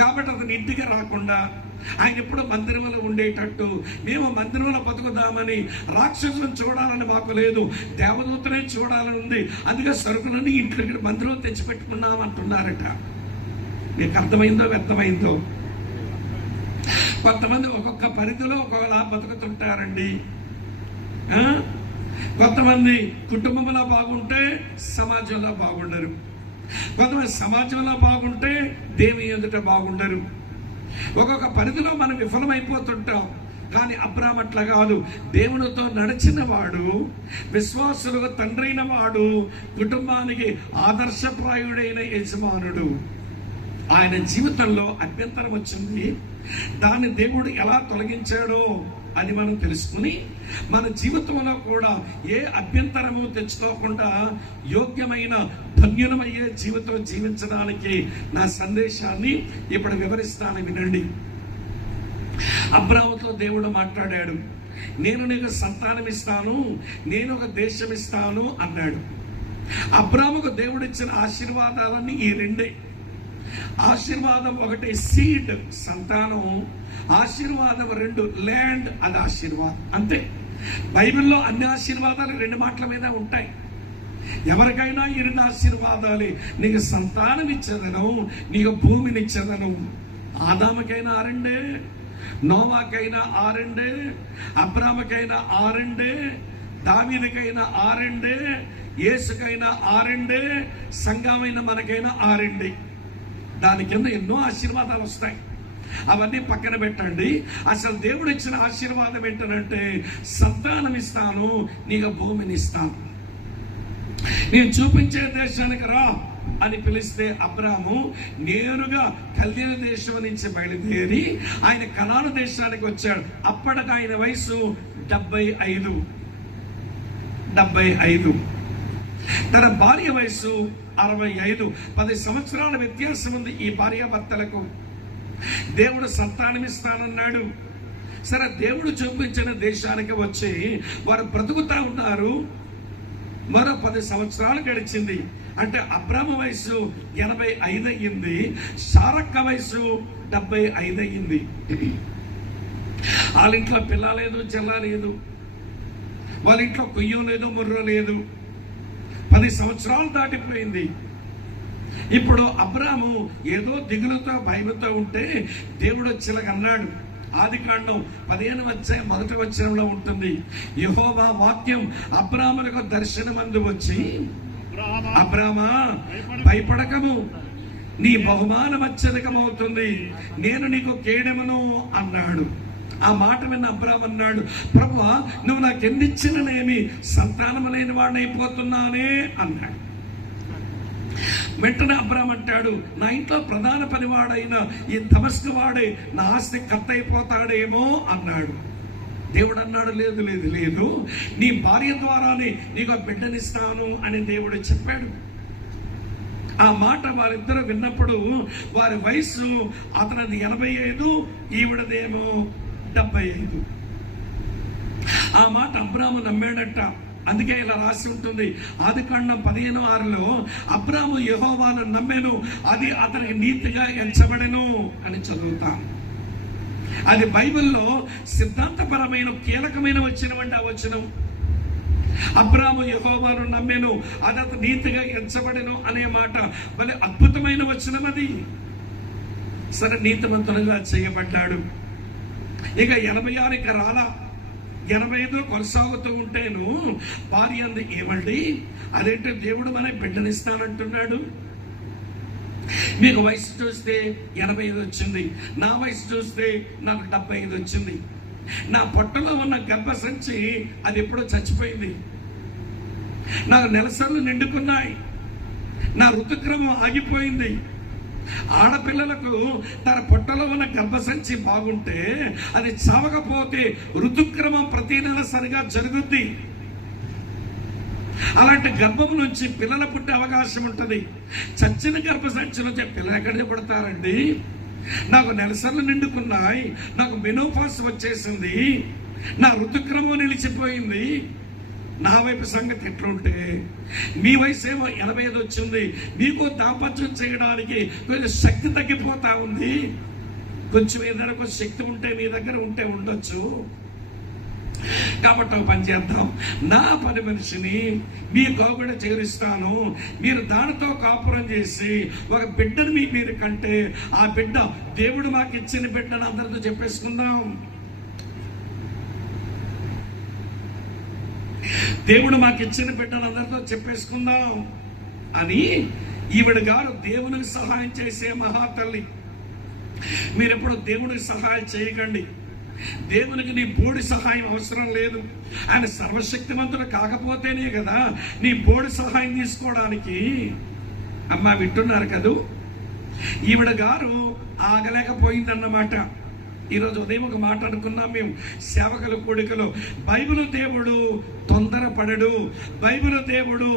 కాబట్టి అతని ఇంటికి రాకుండా ఆయన ఎప్పుడు మందిరంలో ఉండేటట్టు మేము మందిరంలో బతుకుదామని, రాక్షసులను చూడాలని మాకు లేదు, దేవదూతనే చూడాలని ఉంది, అందుకే సరుకులన్నీ ఇంట్లోకి మందిరంలో తెచ్చిపెట్టుకున్నాం అంటున్నారట. మీకు అర్థమైందో వ్యర్థమైందో? కొంతమంది ఒక్కొక్క పరిధిలో ఒక్కొక్కలా బతుకుతుంటారండి. కొంతమంది కుటుంబంలో బాగుంటే సమాజంలో బాగుండరు, కొంతమంది సమాజంలో బాగుంటే దేవుని ఎదుట బాగుండరు. ఒక్కొక్క పరిధిలో మనం విఫలమైపోతుంటాం. కానీ అబ్రాహాము అట్లా కాదు, దేవునితో నడిచిన వాడు, విశ్వాసులకు తండ్రైన వాడు, కుటుంబానికి ఆదర్శప్రాయుడైన యజమానుడు. ఆయన జీవితంలో అభ్యంతరం వచ్చింది, దాన్ని దేవుడు ఎలా తొలగించాడో అది మనం తెలుసుకుని మన జీవితంలో కూడా ఏ అభ్యంతరము తెచ్చుకోకుండా యోగ్యమైన ధన్యులమయ్యే జీవితం జీవించడానికి నా సందేశాన్ని ఇప్పుడు వివరిస్తాను, వినండి. అబ్రాహాముతో దేవుడు మాట్లాడాడు, నేను నీకు సంతానం ఇస్తాను, నేను ఒక దేశం ఇస్తాను అన్నాడు. అబ్రాహాముకు దేవుడు ఇచ్చిన ఆశీర్వాదాలన్నీ ఈ రెండే. ఆశీర్వాదం ఒకటి సీడ్, సంతానం. ఆశీర్వాదం రెండు, ల్యాండ్, అది ఆశీర్వాదం. అంతే. బైబిల్లో అన్ని ఆశీర్వాదాలు రెండు మాటల మీద ఉంటాయి. ఎవరికైనా ఈ రెండు ఆశీర్వాదాలే, నీకు సంతానం ఇచ్చేదను, నీకు భూమిని ఇచ్చేదను. ఆదాముకైనా ఆరండే, నోవాకైనా ఆరండే, అబ్రాహాముకైనా ఆరండే, దావీదుకైనా ఆరండే, యేసుకైనా ఆరండే, సంఘమైన మనకైనా ఆరండే. దాని కింద ఎన్నో ఆశీర్వాదాలు వస్తాయి, అవన్నీ పక్కన పెట్టండి. అసలు దేవుడు ఇచ్చిన ఆశీర్వాదం ఏంటంటే సంతానం ఇస్తాను, నీకు భూమిని ఇస్తాను, నేను చూపించే దేశానికి రా అని పిలిస్తే అబ్రాహాము నేరుగా కల్దీయ దేశం నుంచి బయలుదేరి ఆయన కనాను దేశానికి వచ్చాడు. అప్పటికి ఆయన వయసు 75. తన భార్య వయసు 65. 10 సంవత్సరాల వ్యత్యాసం ఉంది ఈ భార్యాభర్తలకు. దేవుడు సంతానం ఇస్తానన్నాడు. సరే, దేవుడు చూపించిన దేశానికి వచ్చి వారు బ్రతుకుతా ఉన్నారు. మరో 10 సంవత్సరాలు గడిచింది. అంటే అబ్రాహాము వయసు 85 అయ్యింది, సారక్క వయసు 75 అయ్యింది. వాళ్ళ ఇంట్లో పిల్ల లేదు, చెల్ల లేదు, వాళ్ళ ఇంట్లో కొయ్యం లేదు, ముర్ర లేదు. 10 సంవత్సరాలు దాటిపోయింది. ఇప్పుడు అబ్రాహాము ఏదో దిగులుతో భయముతో ఉంటే దేవుడు వచ్చేలాగా అన్నాడు. ఆదికాండం 15 వచనంలో ఉంటుంది, యెహోవా వాక్యం అబ్రాహాములకు దర్శనమందు వచ్చి, అబ్రామా భయపడకము, నీ బహుమానం అత్యధికమవుతుంది, నేను నీకు కేడెమను అన్నాడు. ఆ మాట విన్న అబ్రాహాము అన్నాడు, ప్రభువా నువ్వు నాకు ఎన్ని ఇచ్చిననేమి, సంతానం లేని వాడినైపోతున్నానే అన్నాడు. వెంటనే అబ్రాహాము అంటాడు, నా ఇంట్లో ప్రధాన పనివాడైన ఈ దమస్కు వాడే నా ఆస్తి కత్త అయిపోతాడేమో అన్నాడు. దేవుడు అన్నాడు, లేదు లేదు లేదు, నీ భార్య ద్వారానే నీకు బిడ్డనిస్తాను అని దేవుడు చెప్పాడు. ఆ మాట వారిద్దరూ విన్నప్పుడు వారి వయసు అతనిది 85, ఈవిడదేమో 75. ఆ మాట అబ్రాహాము నమ్మాడట. అందుకే ఇలా రాసి ఉంటుంది ఆదికాండం 15:6లో, అబ్రాహాము యెహోవాను నమ్మెను, అది అతనికి నీతిగా ఎంచబడెను అని చదువుతాం. అది బైబిల్లో సిద్ధాంతపరమైన కీలకమైన వచనం. ఆ వచనం అబ్రాహాము యెహోవాను నమ్మెను, అది అతను నీతిగా ఎంచబడెను అనే మాట భలే అద్భుతమైన వచనం అది. సరే, నీతిమంతులుగా చేయబడ్డాడు. ఇక 86 రాలా, 85 కొనసాగుతూ ఉంటేను భార్య అంది, ఏమండి అదేంటే దేవుడు మన బిడ్డనిస్తానంటున్నాడు, మీకు వయసు చూస్తే 85 వచ్చింది, నా వయసు చూస్తే నాకు 75 వచ్చింది, నా పొట్టలో ఉన్న గర్భసంచి అది ఎప్పుడో చచ్చిపోయింది, నాకు నెలసర్లు నిండుకున్నాయి, నా ఋతుక్రమం ఆగిపోయింది. ఆడపిల్లలకు తన పొట్టలో ఉన్న గర్భసంచి బాగుంటే అది చావకపోతే ఋతుక్రమం ప్రతి నెల సరిగా జరుగుద్ది. అలాంటి గర్భం నుంచి పిల్లలు పుట్టే అవకాశం ఉంటుంది. చచ్చిన గర్భసంచి నుంచి పిల్లలు ఎక్కడికి పుడతారండి? నాకు నెలసర్లు నిండుకున్నాయి, నాకు మెనోపాస్ వచ్చేసింది, నా ఋతుక్రమం నిలిచిపోయింది. నా వైపు సంగతి ఎట్లుంటే, మీ వయసు ఏమో 85 వచ్చింది, మీకు దాంపత్యం చేయడానికి కొంచెం శక్తి తగ్గిపోతా ఉంది. కొంచెం ఏదైనా కొంచెం శక్తి ఉంటే మీ దగ్గర ఉంటే ఉండొచ్చు. కాబట్టి ఒక పని చేద్దాం, నా పని మనిషిని మీ గోగుడ చేరుస్తాను, మీరు దానితో కాపురం చేసి ఒక బిడ్డను మీరు కంటే, ఆ బిడ్డ దేవుడు మాకు ఇచ్చిన బిడ్డను అందరితో చెప్పేసుకుందాం. దేవుడు మాకు ఇచ్చిన బిడ్డను అందరితో చెప్పేసుకుందాం అని ఈవిడ గారు దేవునికి సహాయం చేసే మహాతల్లి. మీరు ఎప్పుడు దేవునికి సహాయం చేయకండి. దేవునికి నీ బోడి సహాయం అవసరం లేదు. ఆయన సర్వశక్తిమంతుడు కాకపోతేనే కదా నీ బోడి సహాయం తీసుకోవడానికి. అమ్మా వింటున్నారు కదూ, ఈవిడ గారు ఆగలేకపోయిందన్నమాట. ఈరోజు ఉదయం ఒక మాట అనుకున్నాం మేము సేవకుల కూడికలో, బైబిల్ దేవుడు తొందరపడడు, బైబిల్ దేవుడు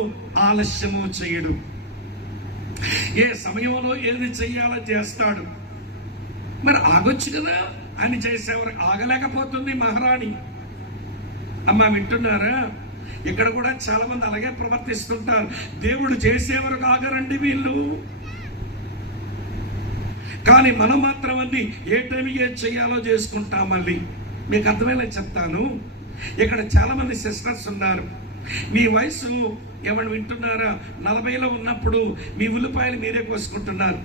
ఆలస్యము చేయడు. ఏ సమయంలో ఏది చెయ్యాలో చేస్తాడు. మరి ఆగొచ్చు కదా అని చేసేవారు, ఆగలేకపోతుంది మహారాణి. అమ్మా వింటున్నారా? ఇక్కడ కూడా చాలా మంది అలాగే ప్రవర్తిస్తుంటారు. దేవుడు చేసేవారు ఆగరండి వీళ్ళు. కానీ మనం మాత్రం అన్ని ఏ టైంకి ఏది చెయ్యాలో చేసుకుంటాం. మళ్ళీ మీకు అర్థమయ్యేలా చెప్తాను. ఇక్కడ చాలా మంది సిస్టర్స్ ఉన్నారు. మీ వయసు ఏమన్నా వింటున్నారా? 40లో ఉన్నప్పుడు మీ ఉల్లిపాయలు మీరే కోసుకుంటున్నారు,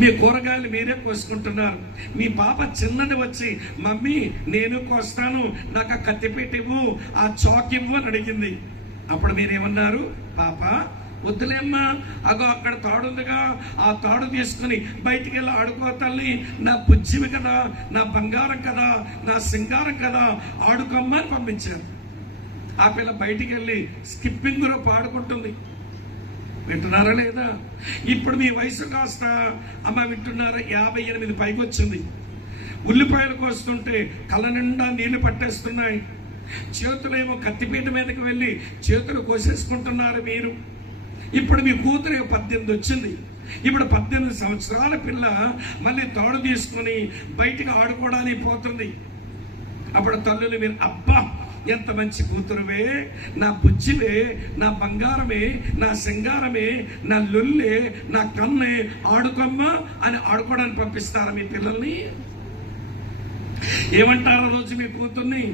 మీ కూరగాయలు మీరే కోసుకుంటున్నారు. మీ పాప చిన్నది వచ్చి, మమ్మీ నేను కోస్తాను, నాకు ఆ కత్తిపెట్టివ్వు, ఆ చాక్ ఇవ్వు అని అడిగింది. అప్పుడు మీరేమన్నారు? పాప వద్దులేమ్మా, అగో అక్కడ తాడుందిగా, ఆ తాడు తీసుకుని బయటికి వెళ్ళి ఆడుకో తల్లి, నా బుజ్జివి కదా, నా బంగారం కదా, నా సింగారం కదా, ఆడుకోమ్మా అని పంపించారు. ఆ పిల్ల బయటికి వెళ్ళి స్కిప్పింగ్ రోప్ ఆడుకుంటుంది. వింటున్నారా లేదా? ఇప్పుడు మీ వయసు కాస్త, అమ్మ వింటున్నారా, 58 పైకి వచ్చింది. ఉల్లిపాయలు కోస్తుంటే కళ్ళ నిండా నీళ్లు పట్టేస్తున్నాయి. చేతులేమో కత్తిపీట మీదకి వెళ్ళి చేతులు కోసేసుకుంటున్నారు మీరు. ఇప్పుడు మీ కూతురు 18 వచ్చింది. ఇప్పుడు 18 సంవత్సరాల పిల్ల మళ్ళీ తాడు తీసుకుని బయటికి ఆడుకోవడానికి పోతుంది. అప్పుడు తల్లులు మీరు, అబ్బా ఎంత మంచి కూతురువే, నా బుజ్జివే, నా బంగారమే, నా సింగారమే, నా లొల్లే, నా కన్నే, ఆడుకోమ్మా అని ఆడుకోవడానికి పంపిస్తారా మీ పిల్లల్ని? ఏమంటారు ఆ రోజు మీ కూతుర్ని?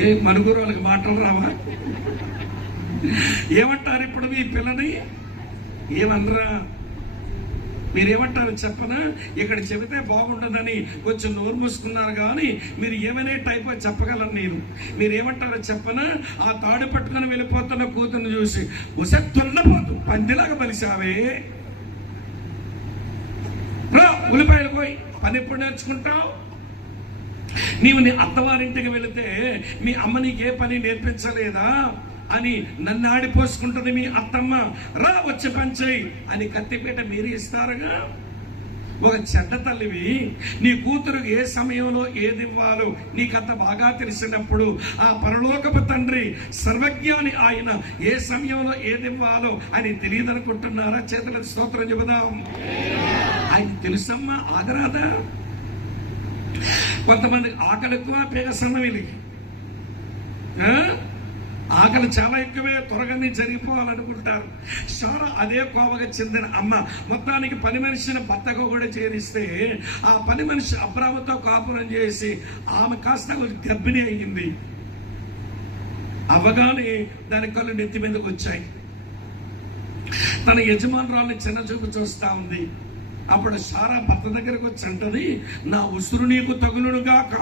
ఏ మనుగురు వాళ్ళకి మాటలు రావా? ఏమంటారు ఇప్పుడు మీ పిల్లని? ఏమనరా? మీరేమంటారు చెప్పనా? ఇక్కడ చెబితే బాగుండదని కొంచెం నోరు మూసుకున్నారు, కానీ మీరు ఏమైనా టైప్ చెప్పగలను నేను. మీరేమంటారో చెప్పనా? ఆ తాడు పట్టుకుని వెళ్ళిపోతున్న కూతుర్ని చూసి, ఉసే తున్నపోతు పందిలాగా బలిసావే, ఉల్లిపాయలు పోయి పని ఎప్పుడు నేర్చుకుంటావు? నీవు నీ అత్తవారింటికి వెళితే మీ అమ్మ నీకే పని నేర్పించలేదా అని నన్ను ఆడిపోసుకుంటుంది మీ అత్తమ్మ. రా వచ్చి పని చేయి అని కత్తిపేట మీరు ఇస్తారుగా. ఒక చెడ్డ తల్లివి నీ కూతురుకి ఏ సమయంలో ఏది ఇవ్వాలో నీకంత బాగా తెలిసినప్పుడు ఆ పరలోకపు తండ్రి సర్వజ్ఞాని ఆయన ఏ సమయంలో ఏది ఇవ్వాలో అని తెలియదనుకుంటున్నారా? చేతులకు స్తోత్రం చెబుదాం. ఆయన తెలుసమ్మా, ఆగరాదా? కొంతమంది ఆకలి ఎక్కువ, పేగ సన్న వీళ్ళకి ఆకలి చాలా ఎక్కువే, త్వరగా జరిగిపోవాలనుకుంటారు. సారా అదే కోవగా చెందిన అమ్మ మొత్తానికి పని మనిషిని భర్తకు కూడా చేరిస్తే ఆ పని మనిషి అబ్రాముతో కాపురం చేసి ఆమె కాస్త గర్భిణి అయ్యింది. అవగానే దాని కళ్ళు నెత్తి మీదకి వచ్చాయి. తన యజమానురాల్ని చిన్న చూపు చూస్తా ఉంది. అప్పుడు సారా భర్త దగ్గరకు వచ్చి అంటది, నా ఉసురు నీకు తగులుగాక.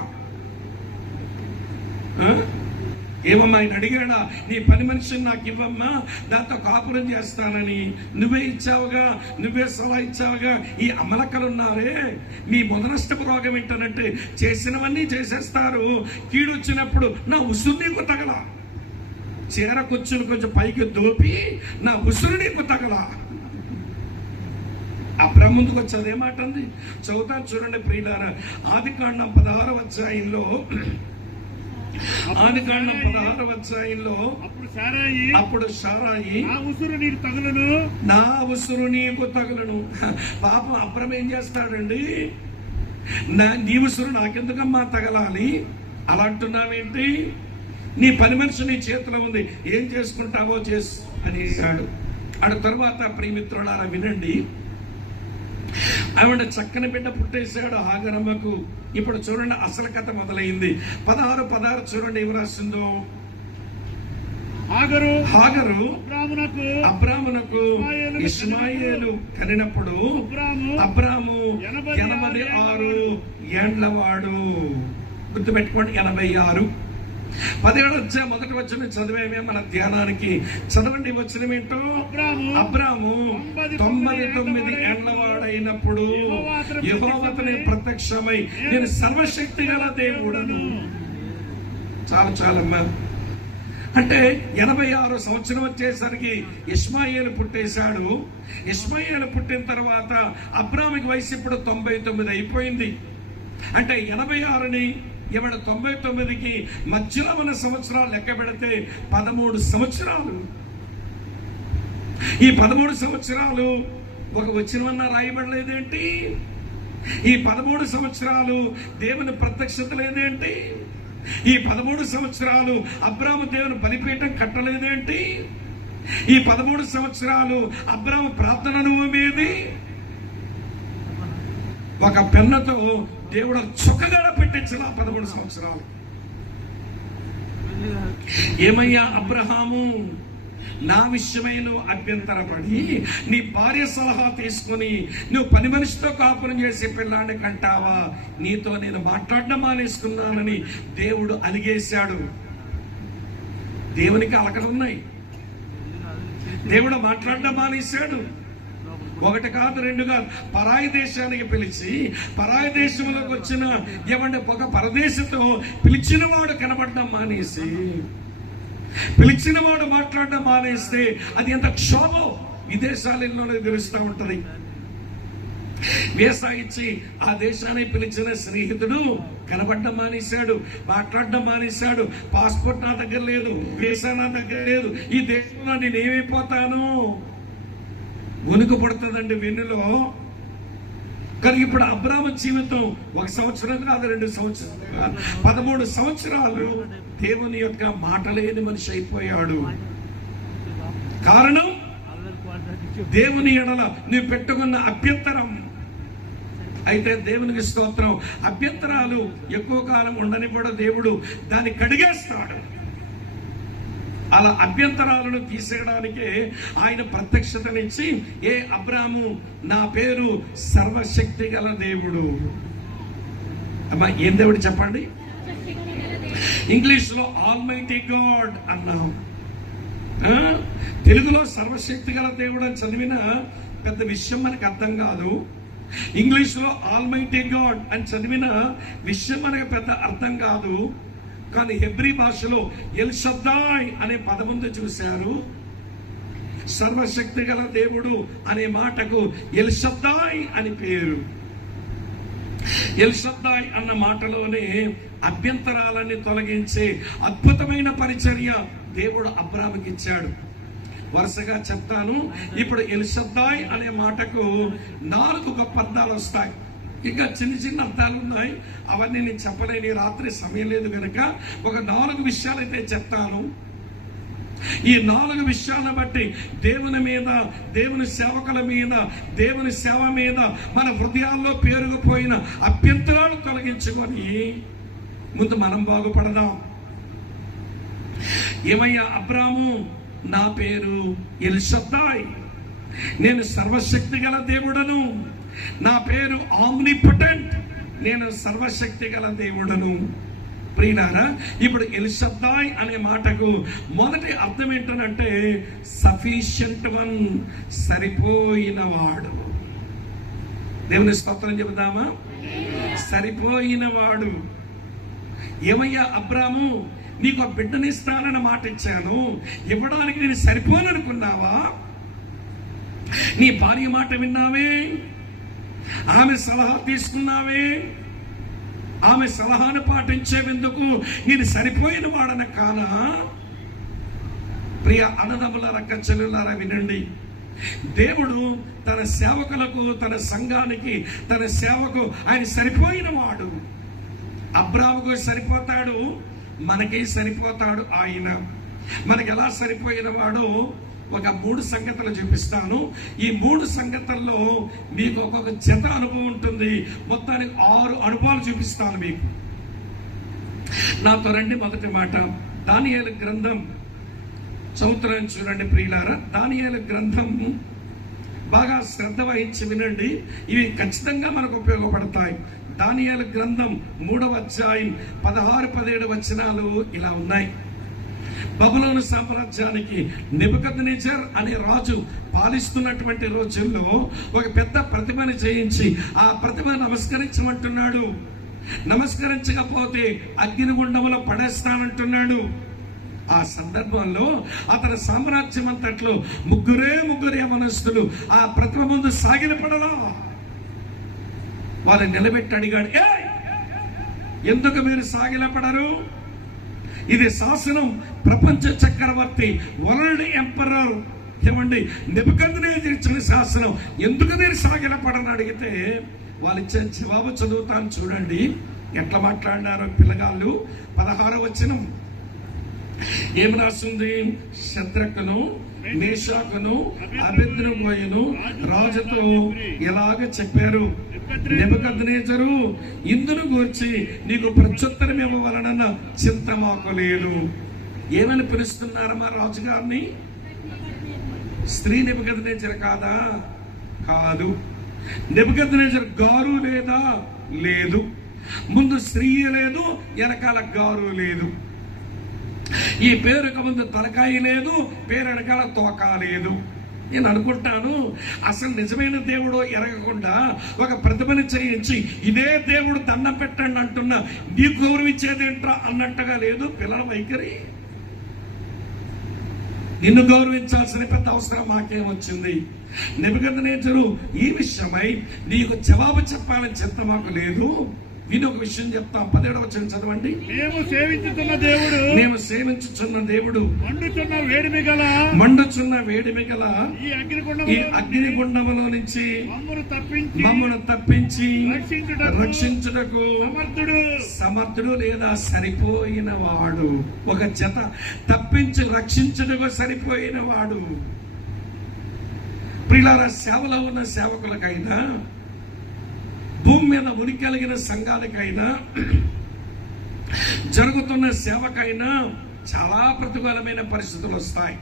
ఏమమ్మా ఆయన అడిగాడా? నీ పని మనిషిని నాకు ఇవ్వమ్మా, దాంతో కాపురం చేస్తానని నువ్వే ఇచ్చావుగా, నువ్వే సలహా ఇచ్చావుగా. ఈ అమలక్కలు ఉన్నారే మీ మొదనష్టపు రోగం ఏంటనంటే చేసినవన్నీ చేసేస్తారు, కీడు వచ్చినప్పుడు నా ఉసురు నీకు తగల. చీర కూర్చుని కొంచెం పైకి దోపి నా ఉసురు నీకు తగల. అబ్రాము ముందుకు వచ్చి అదే మాట ఉంది. చదువుతాను చూడండి ప్రియులారా, ఆదికాండం 16వ అధ్యాయంలో అప్పుడు సారాయి నా ఉసురు నీకు తగులును. పాపం అబ్రాము ఏం చేస్తాడండి? నీ ఉసురు నాకెందుకమ్మా తగలాలి? అలా అంటున్నావేంటి? నీ పని మనిషి నీ చేతిలో ఉంది, ఏం చేసుకుంటావో చేసు అనేసాడు. ఆడ తర్వాత ప్రియమిత్రులారా వినండి, ఆవిడ చక్కని బిడ్డ పుట్టేశాడు హాగరమ్మకు. ఇప్పుడు చూడండి అసలు కథ మొదలైంది. 16 చూడండి ఏమి రాసిందో. హాగరు అబ్రామునకు ఇష్మాయేలు కనినప్పుడు అబ్రాము 86 ఏండ్లవాడు. గుర్తుపెట్టుకోండి, 86. 17 మొదటి వచనం చదివేమే మన ధ్యానానికి. చదవండి వచనం ఏంటో. అబ్రాము 99 ఏండ్లవాడైనప్పుడు యెహోవా అతనికి ప్రత్యక్షమై నేను సర్వశక్తి గల దేవుడను. చాలమ్మా. అంటే 86 సంవత్సరం వచ్చేసరికి ఇష్మాయేలు పుట్టేశాడు. ఇష్మాయేలు పుట్టిన తర్వాత అబ్రాముకి వయసు ఇప్పుడు 99 అయిపోయింది. అంటే 86ని 99కి మధ్యలో ఉన్న సంవత్సరాలు లెక్క పెడితే 13 సంవత్సరాలు. ఈ 13 సంవత్సరాలు ఒక వచనమన్నా రాయబడలేదేంటి? ఈ 13 సంవత్సరాలు దేవుని ప్రత్యక్షత లేదేంటి? ఈ 13 సంవత్సరాలు అబ్రాము దేవుని బలిపీఠం కట్టలేదేంటి? ఈ 13 సంవత్సరాలు అబ్రాము ప్రార్థన అనుభవమేది? ఒక పెన్నతో దేవుడు చుక్కగడ పెట్టించాల 13 సంవత్సరాలు. ఏమయ్యా అబ్రహాము, నా విషయమై నువ్వు అభ్యంతరపడి నీ భార్య సలహా తీసుకుని నువ్వు పని మనిషితో కాపురం చేసే పిల్లాన్ని కంటావా? నీతో నేను మాట్లాడడం మానేసుకున్నానని దేవుడు అలిగేశాడు. దేవునికి అలకలున్నాయి. దేవుడు మాట్లాడడం మానేశాడు. 1 కాదు 2 కాదు, పరాయి దేశానికి పిలిచి పరాయి దేశంలోకి వచ్చిన ఒక పరదేశంతో పిలిచిన వాడు కనబడడం మానేసి, పిలిచిన వాడు మాట్లాడడం మానేస్తే అది ఎంత క్షోభం విదేశాలలోనే తెలుస్తూ ఉంటది. వీసా ఇచ్చి ఆ దేశాన్ని పిలిచిన స్నేహితుడు కనబడడం మానేశాడు, మాట్లాడడం మానేశాడు. పాస్పోర్ట్ నా దగ్గర లేదు, వీసా నా దగ్గర లేదు, ఈ దేశంలో నేను ఏమైపోతాను? వణుకు పడుతుందండి వెన్నులో. కానీ ఇప్పుడు అబ్రాము జీవితం 1 సంవత్సరం కాదు, 2 సంవత్సరాలు కాదు, 13 సంవత్సరాలు దేవుని యొక్క మాట లేని మనిషి అయిపోయాడు. కారణం దేవుని ఎడల నువ్వు పెట్టుకున్న అభ్యంతరం. అయితే దేవునికి స్తోత్రం, అభ్యంతరాలు ఎక్కువ కాలం ఉండని కూడా దేవుడు దాన్ని కడిగేస్తాడు. అలా అభ్యంతరాలను తీసేయడానికే ఆయన ప్రత్యక్షతనిచ్చి, ఏ అబ్రాము, నా పేరు సర్వశక్తి గల దేవుడు. అమ్మా ఏం దేవుడు చెప్పండి? ఇంగ్లీష్లో ఆల్మైటీ గాడ్ అన్నాం, తెలుగులో సర్వశక్తి గల దేవుడు అని చదివిన పెద్ద విషయం మనకు అర్థం కాదు. ఇంగ్లీష్లో ఆల్మైటీ గాడ్ అని చదివిన విషయం మనకు పెద్ద అర్థం కాదు. కానీ హెబ్రీ భాషలో ఎల్ షద్దాయ్ అనే పదముందు చూశారు. సర్వశక్తి గల దేవుడు అనే మాటకు ఎల్ షద్దాయ్ అని పేరు. ఎల్ షద్దాయ్ అన్న మాటలోనే అభ్యంతరాలన్నీ తొలగించే అద్భుతమైన పరిచర్య దేవుడు అబ్రాహాముకి ఇచ్చాడు. వరుసగా చెప్తాను. ఇప్పుడు ఎల్ షద్దాయ్ అనే మాటకు 4 గొప్ప అర్థాలు వస్తాయి. ఇంకా చిన్న చిన్న అర్థాలు ఉన్నాయి, అవన్నీ నేను చెప్పలేని, రాత్రి సమయం లేదు కనుక ఒక 4 విషయాలు అయితే చెప్తాను. ఈ 4 విషయాలను బట్టి దేవుని మీద, దేవుని సేవకుల మీద, దేవుని సేవ మీద మన హృదయాల్లో పేరుకుపోయిన అభ్యంతరాలు తొలగించుకొని ముందు మనం బాగుపడదాం. ఏమయ్యా అబ్రాహాము, నా పేరు ఎల్ షద్దాయ్, నేను సర్వశక్తి గల దేవుడను. నా పేరు ఆమ్నిపొటెంట్, నేను సర్వశక్తి గల దేవుడను. ప్రియులారా, ఇప్పుడు ఎల్ షద్దాయ్ అనే మాటకు మొదటి అర్థం ఏంటంటే సఫిషియంట్ వన్, సరిపోయినవాడు. దేవుని స్తోత్రం చెబుదామా? సరిపోయినవాడు. ఏమయ్యా అబ్రాహాము, నీకు ఆ బిడ్డనిస్తానని మాట ఇచ్చాను, ఇవ్వడానికి నేను సరిపోననుకున్నావా? నీ భార్య మాట విన్నావే, ఆమె సలహా తీసుకున్నావే, ఆమె సలహాను పాటించేందుకు నేను సరిపోయిన వాడన కానా? ప్రియ అన్నదమ్ములారా, అక్క చెల్లెలారా, వినండి. దేవుడు తన సేవకులకు, తన సంఘానికి, తన సేవకు ఆయన సరిపోయిన వాడు. అబ్రాహాముకు సరిపోతాడు, మనకి సరిపోతాడు ఆయన. మనకి ఎలా సరిపోయిన వాడో ఒక 3 సంగతులు చూపిస్తాను. ఈ 3 సంగతుల్లో మీకు ఒక్కొక్క జత అనుభవం ఉంటుంది. మొత్తానికి 6 అనుభవాలు చూపిస్తాను మీకు. నాతో రండి. మొదటి మాట దానియేలు గ్రంథం చదువుతున్నాను, చూడండి ప్రియులారా. దానియేలు గ్రంథం బాగా శ్రద్ధ వహించి వినండి, ఇవి ఖచ్చితంగా మనకు ఉపయోగపడతాయి. దానియేలు గ్రంథం 3వ అధ్యాయం 16-17 వచనాలు ఇలా ఉన్నాయి. బబులోను సామ్రాజ్యానికి నెబుకద్నెజర్ అనే రాజు పాలిస్తున్నటువంటి రోజుల్లో ఒక పెద్ద ప్రతిమని చేయించి ఆ ప్రతిమ నమస్కరించమంటున్నాడు. నమస్కరించకపోతే అగ్నిగుండంలో పడేస్తానంటున్నాడు. ఆ సందర్భంలో అతని సామ్రాజ్యం అంతట్లో ముగ్గురు యవనస్తులు ఆ ప్రతిమ ముందు సాగిలపడలా. వాళ్ళని నిలబెట్టి అడిగాడు, ఎందుకు మీరు సాగిలపడరు? ఇది శాసనం, ప్రపంచ చక్రవర్తి, వరల్డ్ ఎంపరర్ ఏమండి నెబుకద్నెజర్ ఇచ్చిన శాసనం, ఎందుకు మీరు సాగిలపడని అడిగితే వాళ్ళు ఇచ్చే జవాబు చదువుతాను, చూడండి ఎట్లా మాట్లాడినారో పిల్లగాళ్ళు. 16వ వచనం ఏం రాస్తుంది? శద్రకును, మేషాకును, అబేద్నెగోను రాజుతో ఇలాగ చెప్పారు, నెబుకద్నెజరు, ఇందును గూర్చి నీకు ప్రత్యుత్తరం ఇవ్వవలనన్న చింత మాకు లేదు. ఏమని పిలుస్తున్నారమ్మా రాజుగారిని? స్త్రీ నెబుకద్నెజర్ కాదా? కాదు. నెబుకద్నెజర్ గారు లేదా? లేదు. ముందు స్త్రీ లేదు, వెనకాల గారు లేదు. ఈ పేరుకు ముందు తలకాయ లేదు, పేరు వెనకాల తోక లేదు. నేను అనుకుంటాను, అసలు నిజమైన దేవుడు ఎరగకుండా ఒక ప్రతిభను చేయించి ఇదే దేవుడు దండం పెట్టండి అంటున్నా, నీకు గౌరవించేదేంట్రా అన్నట్టుగా లేదు పిల్లల వైఖరి. నిన్ను గౌరవించాల్సిన పెద్ద అవసరం మాకేమొచ్చింది? నెబుకద్నెజరు ఈ విషయమై నీకు జవాబు చెప్పాలని చింత మాకు లేదు. నేను ఒక విషయం చెప్తాం. 17వ వచనం చదవండి. మేము సేవించుచున్న దేవుడు మండుచున్న వేడిమి గల ఈ అగ్నిగుండములో నుంచి మమ్మను తప్పించి రక్షించుటకు సమర్థుడు లేదా సరిపోయిన వాడు. ఒక జత తప్పించి రక్షించుటకు సరిపోయిన వాడు. ప్రియులారా, సేవలో ఉన్న సేవకులకైనా, భూమి మీద ఉనికి కలిగిన సంఘాలకైనా, జరుగుతున్న సేవకైనా చాలా ప్రతికూలమైన పరిస్థితులు వస్తాయి.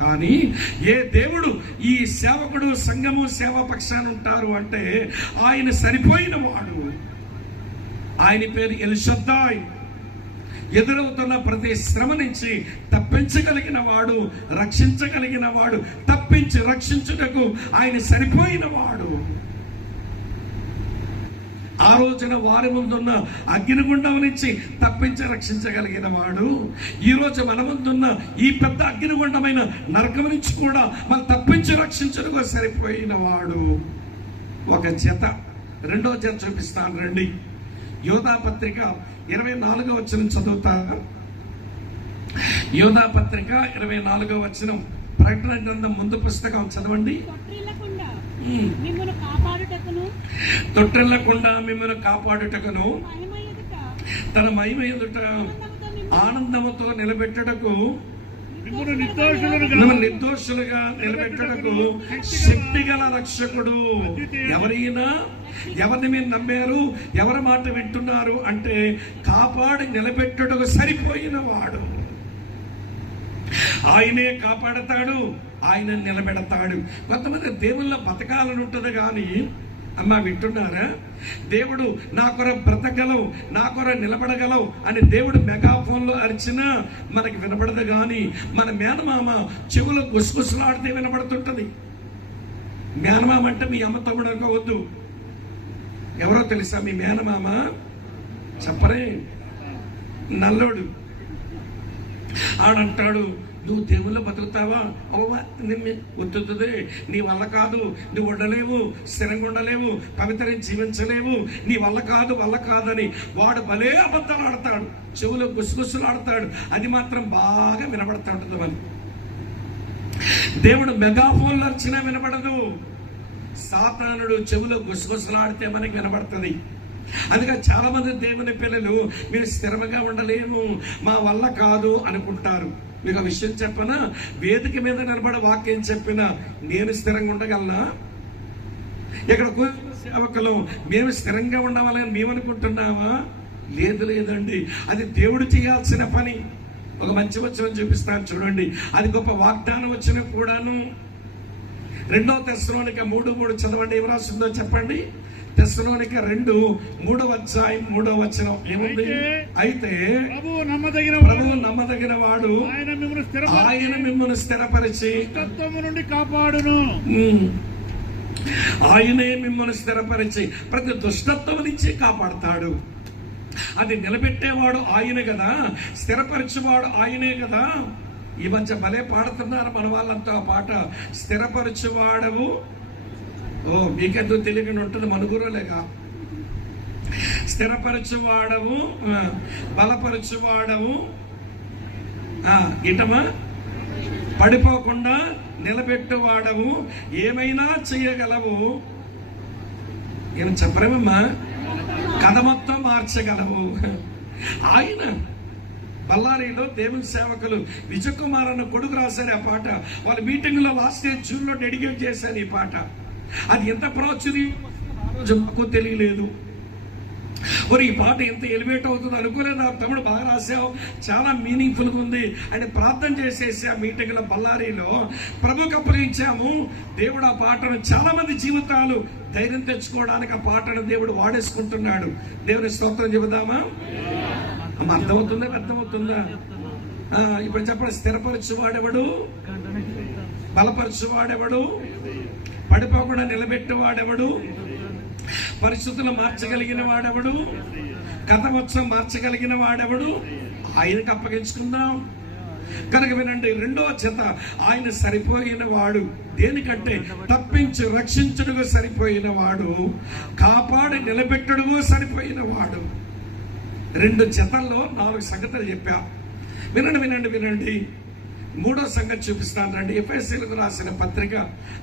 కానీ ఏ దేవుడు ఈ సేవకుడు సంఘము సేవా పక్షాన ఉంటారు అంటే ఆయన సరిపోయిన వాడు. ఆయన పేరు ఎల్ షద్దాయ్. ఎదురవుతున్న ప్రతి శ్రమ నుంచి తప్పించగలిగిన వాడు, రక్షించగలిగిన వాడు, తప్పించి రక్షించుటకు ఆయన సరిపోయిన వాడు. ఆ రోజున వారి ముందున్న అగ్నిగుండం నుంచి తప్పించి రక్షించగలిగిన వాడు ఈ రోజు మన ముందున్న ఈ పెద్ద అగ్నిగుండమైన నరకం నుంచి కూడా మనం తప్పించి రక్షించడానికి సరిపోయిన వాడు. ఒక జత, రెండో జత చూపిస్తాను రండి. యోధా పత్రిక 24వ వచనం చదువుతా. యోధా పత్రిక 24వ వచనం, ప్రకటన గ్రంథం ముందు పుస్తకం చదవండి. తొట్టిల్లకుండా మిమ్మల్ని కాపాడుటకును తన మహిమ ఎదుట ఆనందముతో నిలబెట్టుటకు మిమ్మల్ని నిర్దోషులుగా నిలబెట్టుటకు శక్తిగల రక్షకుడు. ఎవరిని మీరు నమ్మారు, ఎవరి మాట వింటున్నారు అంటే కాపాడి నిలబెట్టుటకు సరిపోయిన వాడు. ఆయనే కాపాడతాడు, ఆయన నిలబెడతాడు. కొంతమంది దేవుళ్ళ బతకాలని ఉంటుంది కానీ అమ్మా వింటున్నారా, దేవుడు నా కొర బ్రతకగలవు, నా కొర నిలబడగలవు అని దేవుడు మెగాఫోన్లో అరిచినా మనకి వినబడదు. కానీ మన మేనమామ చెవులు గుసగుసలాడితే వినబడుతుంటది. మేనమామ అంటే మీ అమ్మ తమ్ముడు అనుకోవద్దు. ఎవరో తెలుసా మీ మేనమామ? చెప్పరే, నల్లోడు. ఆడంటాడు, నువ్వు దేవుళ్ళు బతుకుతావా? ఒత్తుతుంది, నీ వల్ల కాదు, నువ్వు ఉండలేవు, స్థిరంగా ఉండలేవు, పవిత్రంగా జీవించలేవు, నీ వల్ల కాదని వాడు భలే అబద్ధాలు ఆడతాడు, చెవులు గుసగుసలు ఆడతాడు. అది మాత్రం బాగా వినబడతా ఉంటుంది. మనం దేవుడు మెగాఫోన్లు వచ్చినా వినబడదు, సాతానుడు చెవులు గుసగుసలాడితే మనకి వినబడుతుంది. అందుకని చాలా మంది దేవుని పిల్లలు మీరు స్థిరంగా ఉండలేము, మా వల్ల కాదు అనుకుంటారు. మీకు ఆ విషయం చెప్పనా, వేదిక మీద నిలబడే వాక్యం చెప్పినా నేను స్థిరంగా ఉండగలనా? ఇక్కడ సేవకులు మేము స్థిరంగా ఉండవాలని మేము అనుకుంటున్నామా? లేదండి, అది దేవుడు చేయాల్సిన పని. ఒక మంచి వచనం చూపిస్తాను చూడండి, అది గొప్ప వాగ్దానం వచ్చిన కూడాను. 2 తెస్సలోనిక 3:3 చదవండి. ఏం రాసిందో చెప్పండి. తెస్సలోనిక 2:3 అధ్యాయం 3వ వచనం ఏముంది? అయితే ప్రభువు నమ్మదగిన వాడు, ఆయన మిమ్మల్ని స్థిరపరిచి దుష్టత్వము నుండి కాపాడును. ఆయనే మిమ్మల్ని స్థిరపరిచి ప్రతి దుష్టత్వం నుంచి కాపాడతాడు. అది నిలబెట్టేవాడు ఆయనే కదా, స్థిరపరిచేవాడు ఆయనే కదా. ఈ మధ్య భలే పాడుతున్నారు మన వాళ్ళంతా ఆ పాట, స్థిరపరచువాడవు. మీకెందుకు తెలియకుండా ఉంటుంది, మనుగురులేక. స్థిరపరచువాడవు, బలపరచువాడవు, ఇటమా పడిపోకుండా నిలబెట్టువాడవు, ఏమైనా చేయగలవు. ఏం చెప్పరేమమ్మా, కథ మొత్తం మార్చగలవు. ఆయన బళ్ళారిలో దేవుని సేవకులు విజయ్ కుమార్ అన్న కొడుకు రాశారు ఆ పాట. వాళ్ళ మీటింగ్ లో లాస్ట్ ఇయర్ జూన్లో డెడికేట్ చేశారు ఈ పాట. అది ఎంత ప్రాచుర్యం తెలియలేదు. మరి ఈ పాట ఎంత ఎలివేట్ అవుతుంది అనుకోలేదు. ఆ తమ్ముడు బాగా రాశావు, చాలా మీనింగ్ఫుల్గా ఉంది అని ప్రార్థన చేసేసి ఆ మీటింగ్ లో బళ్ళారిలో ప్రభుకి అప్పగించాము. దేవుడు ఆ పాటను చాలా మంది జీవితాలు ధైర్యం తెచ్చుకోవడానికి ఆ పాటను దేవుడు వాడేసుకుంటున్నాడు. దేవుని స్తోత్రం చెబుదామా? అర్థమవుతుందా? ఇప్పుడు చెప్పండి. స్థిరపరచువాడెవడు, బలపరచువాడెవడు, పడిపోకుండా నిలబెట్టేవాడెవడు, పరిస్థితులు మార్చగలిగిన వాడెవడు, కథ మొత్తం మార్చగలిగిన వాడెవడు? ఆయనకు అప్పగించుకుందాం. కనుక వినండి, 2వ జత, ఆయన సరిపోయిన వాడు. దేనికంటే తప్పించి రక్షించుడుగా సరిపోయిన వాడు, కాపాడి నిలబెట్టుడుగా సరిపోయిన వాడు. 2 జతల్లో 4 సంగతులు చెప్పా. వినండి. 3వ సంగతి చూపిస్తాను రండి. ఎఫెసీయులకు రాసిన పత్రిక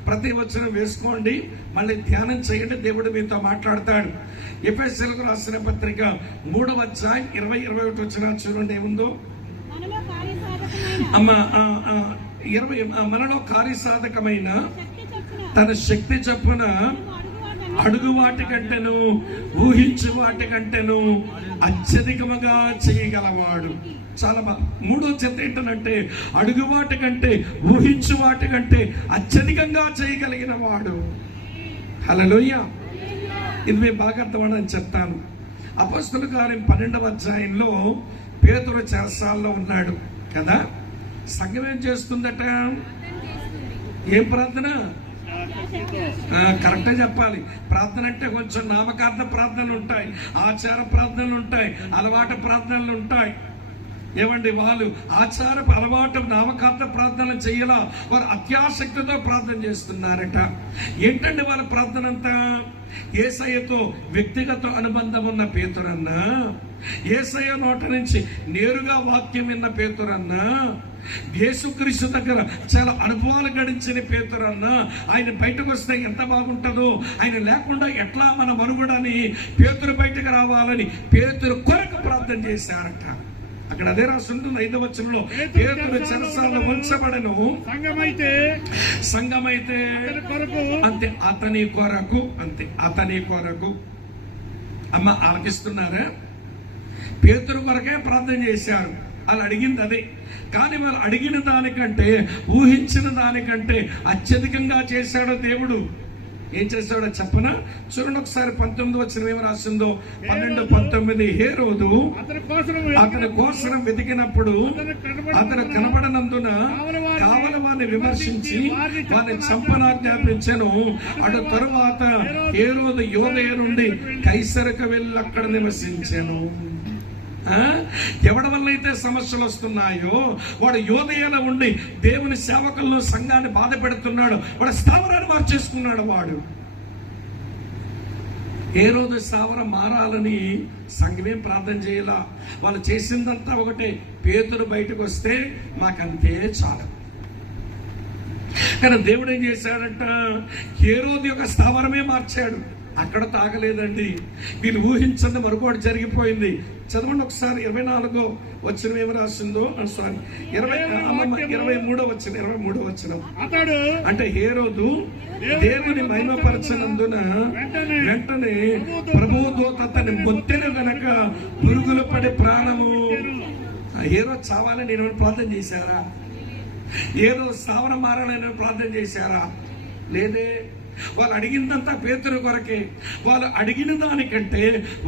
ప్రతి వచనం వేసుకోండి, మళ్ళీ ధ్యానం చేయండి, దేవుడు మీతో మాట్లాడతాడు. ఎఫెసీయులకు రాసిన పత్రిక 3వ అధ్యాయం 20-21 వచనాలు చూడండి. ఏముందో? మనలో కార్యసాధకమైన తన శక్తి చొప్పున అడుగు వాటి కంటేను ఊహించు వాటి కంటేను అత్యధికముగా చేయగలవాడు. చాలా 3వ జత ఏంటంటే అడుగు వాటి కంటే ఊహించు వాటి కంటే అత్యధికంగా చేయగలిగిన వాడు. హల్లెలూయా. ఇది మేము బాగా అర్థమని చెప్తాను. అపొస్తలుల కార్యం 12వ అధ్యాయంలో పేతురు చెరసాల్లో ఉన్నాడు కదా. సంఘం ఏం చేస్తుందట? ఏం ప్రార్థన? కరెక్టే చెప్పాలి. ప్రార్థన అంటే కొంచెం నామకార్థ ప్రార్థనలు ఉంటాయి, ఆచార ప్రార్థనలు ఉంటాయి, అలవాటు ప్రార్థనలు ఉంటాయి. ఏమండి, వాళ్ళు ఆచార అలవాటు నామకార్థ ప్రార్థనలు చెయ్యాలా, వారు అత్యాసక్తితో ప్రార్థన చేస్తున్నారట. ఏంటండి వాళ్ళ ప్రార్థన అంతా? యేసయ్యతో వ్యక్తిగత అనుబంధం ఉన్న పేతురన్న, యేసయ్య నోట నుంచి నేరుగా వాక్యం విన్న పేతురన్న, యేసుక్రీస్తు దగ్గర చాలా అనుభవాలు గడించిన పేతురన్న, ఆయన బయటకు వస్తే ఎంత బాగుంటుందో, ఆయన లేకుండా ఎట్లా మన మనుగడని పేతురు బయటకు రావాలని పేతురు కొరకు ప్రార్థన చేశారట. అక్కడ అదే రాసి ఉంటుంది 5వ వచనంలో, పేతురు చెరసాలలో ఉంచబడెను, సంఘమైతే అంతే అతని కొరకు, అంతే అతని కొరకు. అమ్మ ఆలకిస్తున్నారా? పేతురు కొరకే ప్రార్థన చేశారు. వాళ్ళు అడిగింది అదే. కానీ వాళ్ళు అడిగిన దానికంటే, ఊహించిన దానికంటే అత్యధికంగా చేశాడు దేవుడు. ఏం చేశాడో చెప్పనా? చూడండి ఒకసారి 19వ వచనం ఏమి రాసిందో, 12:19. హేరోదు అతని కోసం వెతికినప్పుడు అతను కనబడనందున కావలి వారిని విమర్శించి వారిని చంపనాజ్ఞాపించెను. అటు తరువాత హేరోదు యూదయ నుండి కైసరకు వెళ్ళి అక్కడ నివసించెను. ఎవడి వల్ల అయితే సమస్యలు వస్తున్నాయో వాడు యూదయలో ఉండి దేవుని సేవకులను సంఘాన్ని బాధ పెడుతున్నాడు, వాడు స్థావరాన్ని మార్చేసుకున్నాడు. వాడు ఏ రోజు స్థావరం మారాలని సంఘమేం ప్రార్థన చేయాల, వాళ్ళు చేసిందంతా ఒకటే, పేతురు బయటకు వస్తే మాకంతే చాలు. కానీ దేవుడు ఏం చేశాడంట? ఏ రోజు యొక్క స్థావరమే మార్చాడు. అక్కడ తాగలేదండి, వీళ్ళు ఊహించండి మరొకటి జరిగిపోయింది. చదవండి ఒకసారి 24వ వచనం ఏమి రాసిందో, సారీ 23వ వచనం. అంటే హేరోదు దేవుని మహిమపరచనందున వెంటనే ప్రభువు దూత అతన్ని మొత్తెను గనక పురుగులు పడి ప్రాణము. హేరో చావాలని నేను ప్రార్థన చేశారా? ఏదో స్థావరం మారాలని ప్రార్థన చేశారా? లేదే. వాళ్ళు అడిగిందంతా పేతురు కొరకే. వాళ్ళు అడిగిన దానికంటే,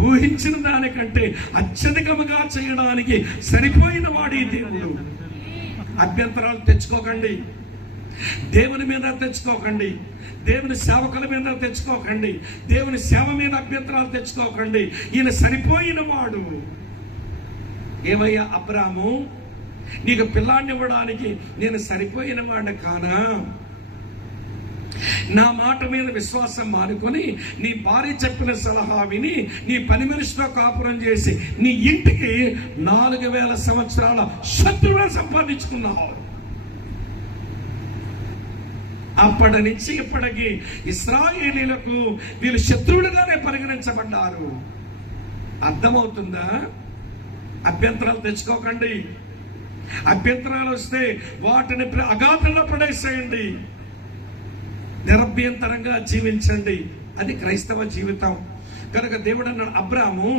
ఊహించిన దానికంటే అత్యధికముగా చేయడానికి సరిపోయిన వాడి దేవుడు. అభ్యంతరాలు తెచ్చుకోకండి, దేవుని మీద తెచ్చుకోకండి, దేవుని సేవకుల మీద తెచ్చుకోకండి, దేవుని సేవ మీద అభ్యంతరాలు తెచ్చుకోకండి. ఈయన సరిపోయిన వాడు. ఏమయ్యా అబ్రాము, నీకు పిల్లాన్ని ఇవ్వడానికి నేను సరిపోయిన వాడిని కానా? నా మాట మీద విశ్వాసం మానుకొని నీ భార్య చెప్పిన సలహా విని నీ పని మనిషితో కాపురం చేసి నీ ఇంటికి 4000 సంవత్సరాల శత్రువులను సంపాదించుకున్నావు. అప్పటి నుంచి ఇప్పటికి ఇశ్రాయేలీయులకు వీళ్ళు శత్రువులుగానే పరిగణించబడ్డారు. అర్థమవుతుందా? అభ్యంతరాలు తెచ్చుకోకండి. అభ్యంతరాలు వస్తే వాటిని అగాధంలో పడేసేయండి. నిరభ్యంతరంగా జీవించండి. అది క్రైస్తవ జీవితం. కనుక దేవుడు అన్నాడు, అబ్రాము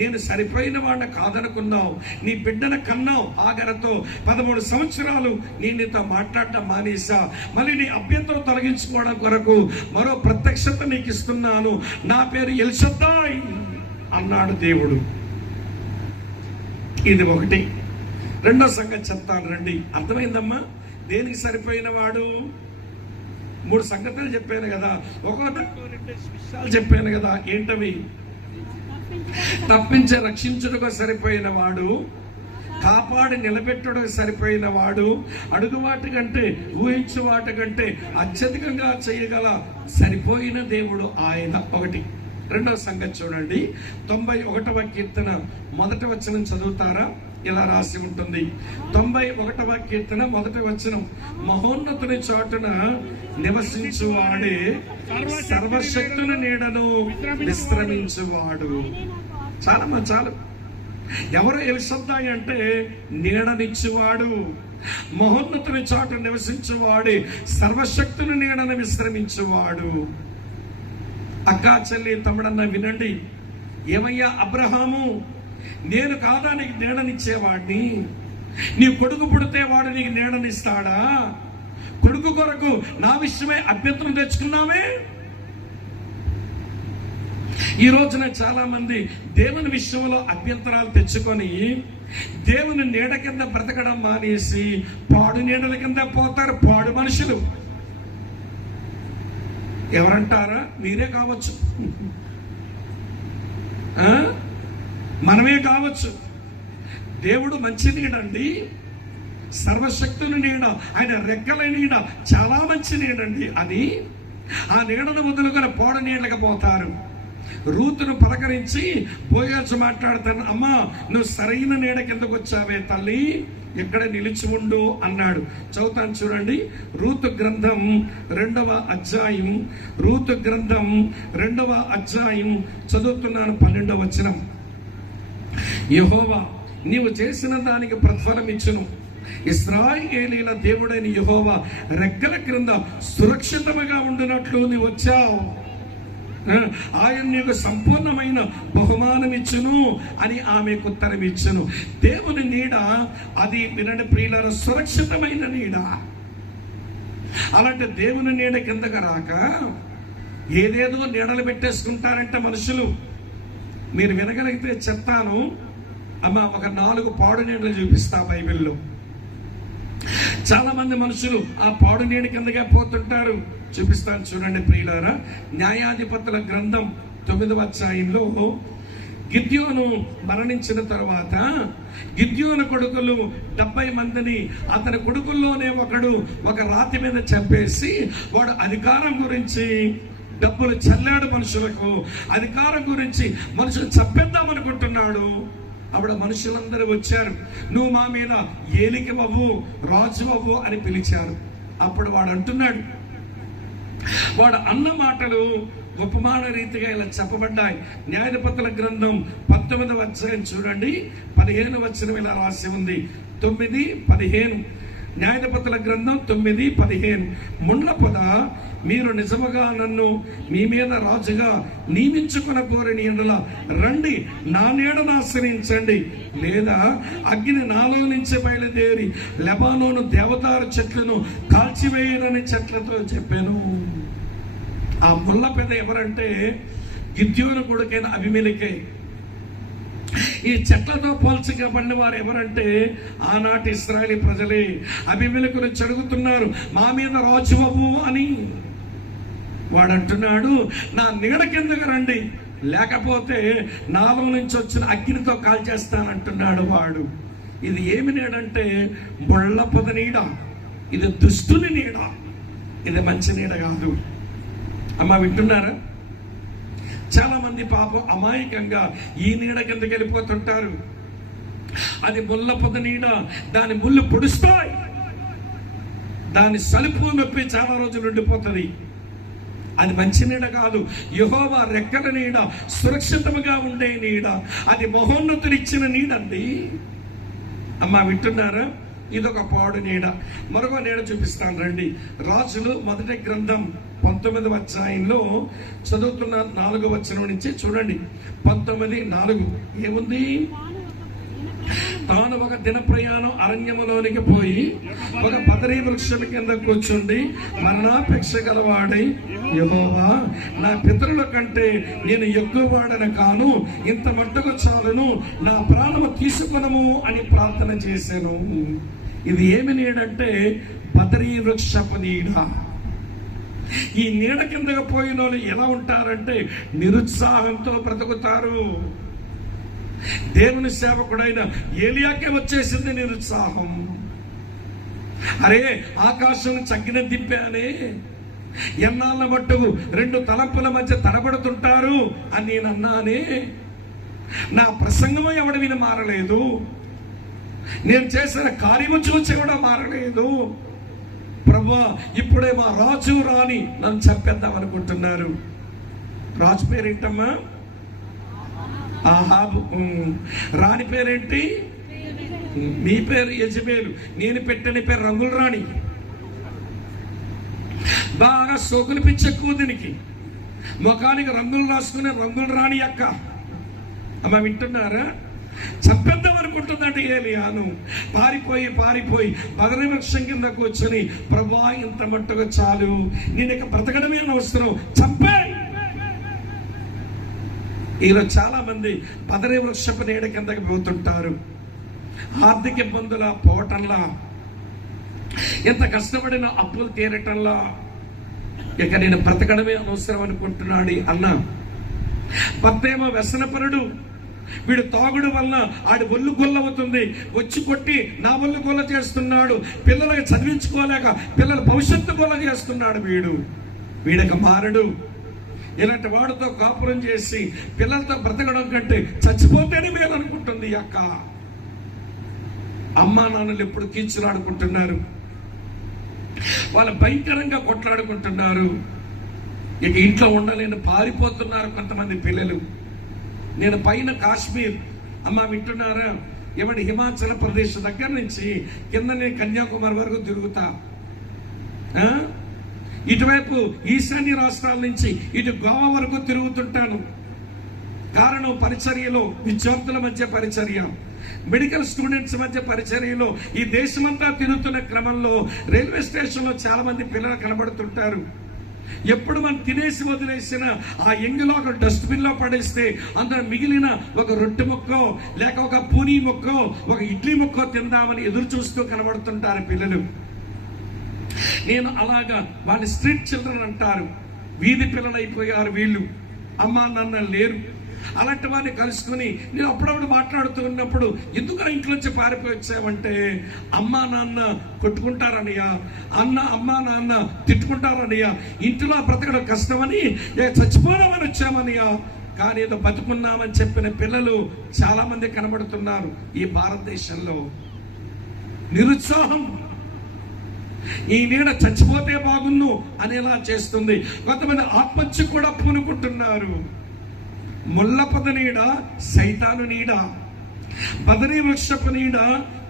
నేను సరిపోయిన వాడిని కాదనుకున్నావు, నీ బిడ్డను కన్నావు ఆగరతో, 13 సంవత్సరాలు నేను నీతో మాట్లాడడం మానేసా, మళ్ళీ నీ అభ్యంతరం తొలగించుకోవడం కొరకు మరో ప్రత్యక్షత నీకు ఇస్తున్నాను, నా పేరు ఎల్షద్దాయ్ అన్నాడు దేవుడు. ఇది ఒకటి. రెండో సంగతి చెప్తాను రండి. అర్థమైందమ్మా? దేనికి సరిపోయిన వాడు? 3 సంగతులు చెప్పాను కదా, ఒక్కొక్క 2 విషయాలు చెప్పాను కదా. ఏంటవి? తప్పించే రక్షించుటకు సరిపోయిన వాడు, కాపాడి నిలబెట్టడానికి సరిపోయిన వాడు, అడుగు వాటి కంటే ఊహించు వాటి కంటే అత్యధికంగా చేయగల సరిపోయిన దేవుడు ఆయన. ఒకటి. రెండవ సంగతి చూడండి, 91వ కీర్తన 1వ వచనం చదువుతారా? ఇలా రాసి ఉంటుంది. 91వ కీర్తన 1వ వచనం, మహోన్నతుని చాటున నివసించువాడే సర్వశక్తుని నీడను విశ్రమించువాడు. చాలు. ఎవరు ఎల్షద్దాయి అంటే నీడనిచ్చువాడు. మహోన్నతుని చాటు నివసించువాడే సర్వశక్తుని నీడను విశ్రమించువాడు. అక్కా చెల్లి తమ్ముడన్న వినండి. ఏమయ్యా అబ్రహాము, నేను కాదా నీకు నీడనిచ్చేవాడిని? నీ కొడుకు పుడితే వాడు నీకు నీడనిస్తాడా? కొడుకు కొరకు నా విషయమే అభ్యంతరం తెచ్చుకున్నామే. ఈ రోజున చాలా మంది దేవుని విషయంలో అభ్యంతరాలు తెచ్చుకొని దేవుని నీడ కింద బ్రతకడం మానేసి పాడు నీడల కింద పోతారు. పాడు మనుషులు. ఎవరంటారా? మీరే కావచ్చు, మనమే కావచ్చు. దేవుడు మంచి నీడండి, సర్వశక్తుని నీడ, ఆయన రెక్కల నీడ చాలా మంచి నీడండి అని ఆ నీడను వదులుకొని పోడ నీళ్ళకి పోతారు. రూతును పలకరించి బోయాజు మాట్లాడుతాను, అమ్మా నువ్వు సరైన నీడ కిందకు వచ్చావే తల్లి, ఎక్కడ నిలిచి ఉండు అన్నాడు. చదువుతాను చూడండి, రూతు గ్రంథం 2వ అధ్యాయం, రూతు గ్రంథం 2వ అధ్యాయం చదువుతున్నాను 12వ వచనం. యెహోవా నీవు చేసిన దానికి ప్రతిఫలం ఇచ్చును, ఇశ్రాయేలీల దేవుడైన యెహోవా రెక్కల క్రింద సురక్షితముగా ఉండినట్లు నీవు వచ్చావు, ఆయన నీకు సంపూర్ణమైన బహుమానం ఇచ్చును అని ఆమెకు ఉత్తరం ఇచ్చును. దేవుని నీడ అది వినండి ప్రియులారా, సురక్షితమైన నీడ. అలాంటి దేవుని నీడ కిందకు రాక ఏదేదో నీడలు పెట్టేసుకుంటారంటే మనుషులు. మీరు వినగలిగితే చెప్తాను అమ్మ, ఒక 4 పాడు నీడలు చూపిస్తా బైబిల్లో. చాలా మంది మనుషులు ఆ పాడు నీడ కిందగా పోతుంటారు. చూపిస్తాను చూడండి ప్రియులారా, న్యాయాధిపతుల గ్రంథం 9వ అధ్యాయంలో గిద్యోను మరణించిన తరువాత గిద్యోను కొడుకులు 70 మందిని అతని కొడుకుల్లోనే ఒకడు ఒక రాతి మీద చంపేసి వాడు అధికారం గురించి డబ్బులు చల్లాడు, మనుషులకు అధికారం గురించి మనుషులు చంపేద్దాం అనుకుంటున్నాడు. అప్పుడు మనుషులందరూ వచ్చారు, నువ్వు మా మీద ఏలికి బాబు రాజు బాబు అని పిలిచారు. అప్పుడు వాడు అంటున్నాడు, వాడు అన్న మాటలు ఉపమాన రీతిగా ఇలా చెప్పబడ్డాయి. న్యాయాధిపతుల గ్రంథం 19వ అధ్యాయం చూడండి, 15వ వచనం ఇలా రాసి ఉంది, 9:15. న్యాయాధిపతుల గ్రంథం 9:15. ముండ్ల పొద, మీరు నిజముగా నన్ను మీ మీద రాజుగా నియమించుకున్న కోరిన ఎడల రండి నా నీడను ఆశ్రయించండి, లేదా అగ్ని నాలో నుంచి బయలుదేరి లెబానోను దేవదారు చెట్లను కాల్చివేయనని చెట్లతో చెప్పాను. ఆ ముళ్ళ పెద్ద ఎవరంటే గిద్యోను కొడుకైన అబీమెలెకే. ఈ చెట్లతో పోల్చబడిన వారు ఎవరంటే ఆనాటి ఇశ్రాయేలీ ప్రజలే. అబీమెలెకును చెడుగుతున్నారు, మా మీద రాజు బాబు అని. వాడు అంటున్నాడు, నా నీడ కిందకు రండి, లేకపోతే నాలో నుంచి వచ్చిన అగ్నితో కాల్చేస్తానంటున్నాడు వాడు. ఇది ఏమి నీడంటే ముళ్ళ పొద నీడ, ఇది దుష్టుని నీడ, ఇది మంచి నీడ కాదు. అమ్మ వింటున్నారా? చాలా మంది పాపం అమాయకంగా ఈ నీడ కిందకి వెళ్ళిపోతుంటారు. అది ముళ్ళ పొద నీడ, దాని ముళ్ళు పొడుస్తాయి, దాని సలుపు నొప్పి చాలా రోజులు ఉండిపోతుంది. అది మంచి నీడ కాదు. యెహోవా రెక్కల నీడ, సురక్షితముగా ఉండే నీడ, అది మహోన్నతుడిచ్చిన నీడండి. అమ్మ వింటున్నారా? ఇదొక పాడు నీడ. మరొక నీడ చూపిస్తాను రండి. రాజులు 1వ గ్రంథం 19వ అధ్యాయంలో చదువుతున్న 4వ వచనం నుంచి చూడండి. 19:4 ఏముంది? తాను ఒక దిన ప్రయాణం అరణ్యములోనికి పోయి ఒక బదరీ వృక్షం కింద కూర్చుండి మరణాపేక్ష గలవాడై, యెహోవా నా పితరుల కంటే నేను ఎక్కువ వాడని కాను, ఇంత మట్టుకు చాలును, నా ప్రాణము తీసుకునము అని ప్రార్థన చేశాను. ఇది ఏమి నీడంటే బదరీ వృక్షపు నీడ. ఈ నీడ కిందకు పోయిన వాళ్ళు ఎలా ఉంటారంటే నిరుత్సాహంతో బ్రతుకుతారు. దేవుని సేవకుడైన ఏలియాకే వచ్చేసింది నిరుత్సాహం. అరే ఆకాశం చగ్గిన దింపానే, ఎన్నాళ్ళ మట్టుకు 2 తలంపుల మధ్య తడబడుతుంటారు అని నేను అన్నానే, నా ప్రసంగం ఎవడి విని మారలేదు, నేను చేసిన కార్యము చూసి కూడా మారలేదు. ప్రభువా ఇప్పుడే మా రాజు రాని నన్ను చంపేద్దాం అనుకుంటున్నారు. రాజు పేరేంటమ్మా? ఆహాబు. రాణి పేరేంటి? మీ పేరు యెజబేలు, నేను పెట్టిన పేరు రంగుల రాణి. బాగా సోకులు పిచ్చి ఎక్కువ దీనికి, ముఖానికి రంగులు రాసుకునే రంగుల రాణి అక్క. అమ్మ వింటున్నారా? చంపేద్దాం అనుకుంటుందంటే ఏలియాను. పారిపోయి బదరీ వృక్షం కింద కూర్చొని, ప్రభువా ఇంత మట్టుగా చాలు, నేను ఇక బ్రతకడమే అవసరం, చంపే. ఈరోజు చాలా మంది బదరీ వృక్షపు నీడ కిందకి పోతుంటారు. ఆర్థిక ఇబ్బందుల పోవటంలా, ఎంత కష్టపడిన అప్పులు తీరటంలా, ఇక నేను బ్రతకడమే అనవసరం అనుకుంటున్నాడు అన్న. భర్తేమో వ్యసనపరుడు, వీడు తాగుడు వల్ల ఆడి ఒళ్ళు గొల్లవుతుంది, వచ్చి కొట్టి నా ఒళ్ళు గొల్ల చేస్తున్నాడు, పిల్లలకు చదివించుకోలేక పిల్లల భవిష్యత్తు గొల్ల చేస్తున్నాడు. వీడక మారడు. ఇలాంటి వాడితో కాపురం చేసి పిల్లలతో బ్రతకడం కంటే చచ్చిపోతేనే మేలు అనుకుంటుంది ఈ అక్క. అమ్మా నాన్నలు ఎప్పుడు కీచులాడుకుంటున్నారు, వాళ్ళు భయంకరంగా కొట్లాడుకుంటున్నారు. ఇక ఇంట్లో ఉండలేని పారిపోతున్నారు కొంతమంది పిల్లలు. నేను పైన కాశ్మీర్, అమ్మ వింటున్నారా, ఏమంటే హిమాచల్ ప్రదేశ్ దగ్గర నుంచి కిందనే కన్యాకుమారి వరకు తిరుగుతా, ఇటువైపు ఈశాన్య రాష్ట్రాల నుంచి ఇటు గోవా వరకు తిరుగుతుంటాను. కారణం పరిచర్యలో, విద్యార్థుల మధ్య పరిచర్య, మెడికల్ స్టూడెంట్స్ మధ్య పరిచర్యలో ఈ దేశమంతా తిరుగుతున్న క్రమంలో రైల్వే స్టేషన్లో చాలా మంది పిల్లలు కనబడుతుంటారు. ఎప్పుడు మనం తినేసి వదిలేసిన ఆ ఎంగిలో ఒక డస్ట్బిన్ లో పడేస్తే అందులో మిగిలిన ఒక రొట్టె ముక్కో లేక ఒక పూరీ ముక్కో ఒక ఇడ్లీ ముక్కో తిందామని ఎదురు చూస్తూ కనబడుతుంటారు పిల్లలు. నేను అలాగా వాళ్ళ స్ట్రీట్ చిల్డ్రన్ అంటారు, వీధి పిల్లలైపోయారు వీళ్ళు, అమ్మా నాన్న లేరు. అలాంటి వారిని కలుసుకుని నేను అప్పుడప్పుడు మాట్లాడుతూ ఉన్నప్పుడు, ఎందుకు ఇంట్లోంచి పారిపోయి వచ్చామంటే అమ్మా నాన్న కొట్టుకుంటారనియా, అమ్మా నాన్న తిట్టుకుంటారనియా, ఇంట్లో బ్రతకడం కష్టమని చచ్చిపోదామని వచ్చామనియా. కానీ ఏదో బతుకున్నామని చెప్పిన పిల్లలు చాలా మంది కనబడుతున్నారు ఈ భారతదేశంలో. నిరుత్సాహం, ఈ నీడ చచ్చిపోతే బాగున్ను అనేలా చేస్తుంది. కొంతమంది ఆత్మహత్య కూడా పూనుకుంటున్నారు. ముళ్ళ పద నీడ సైతాను నీడ, బదరీ వృక్షపు నీడ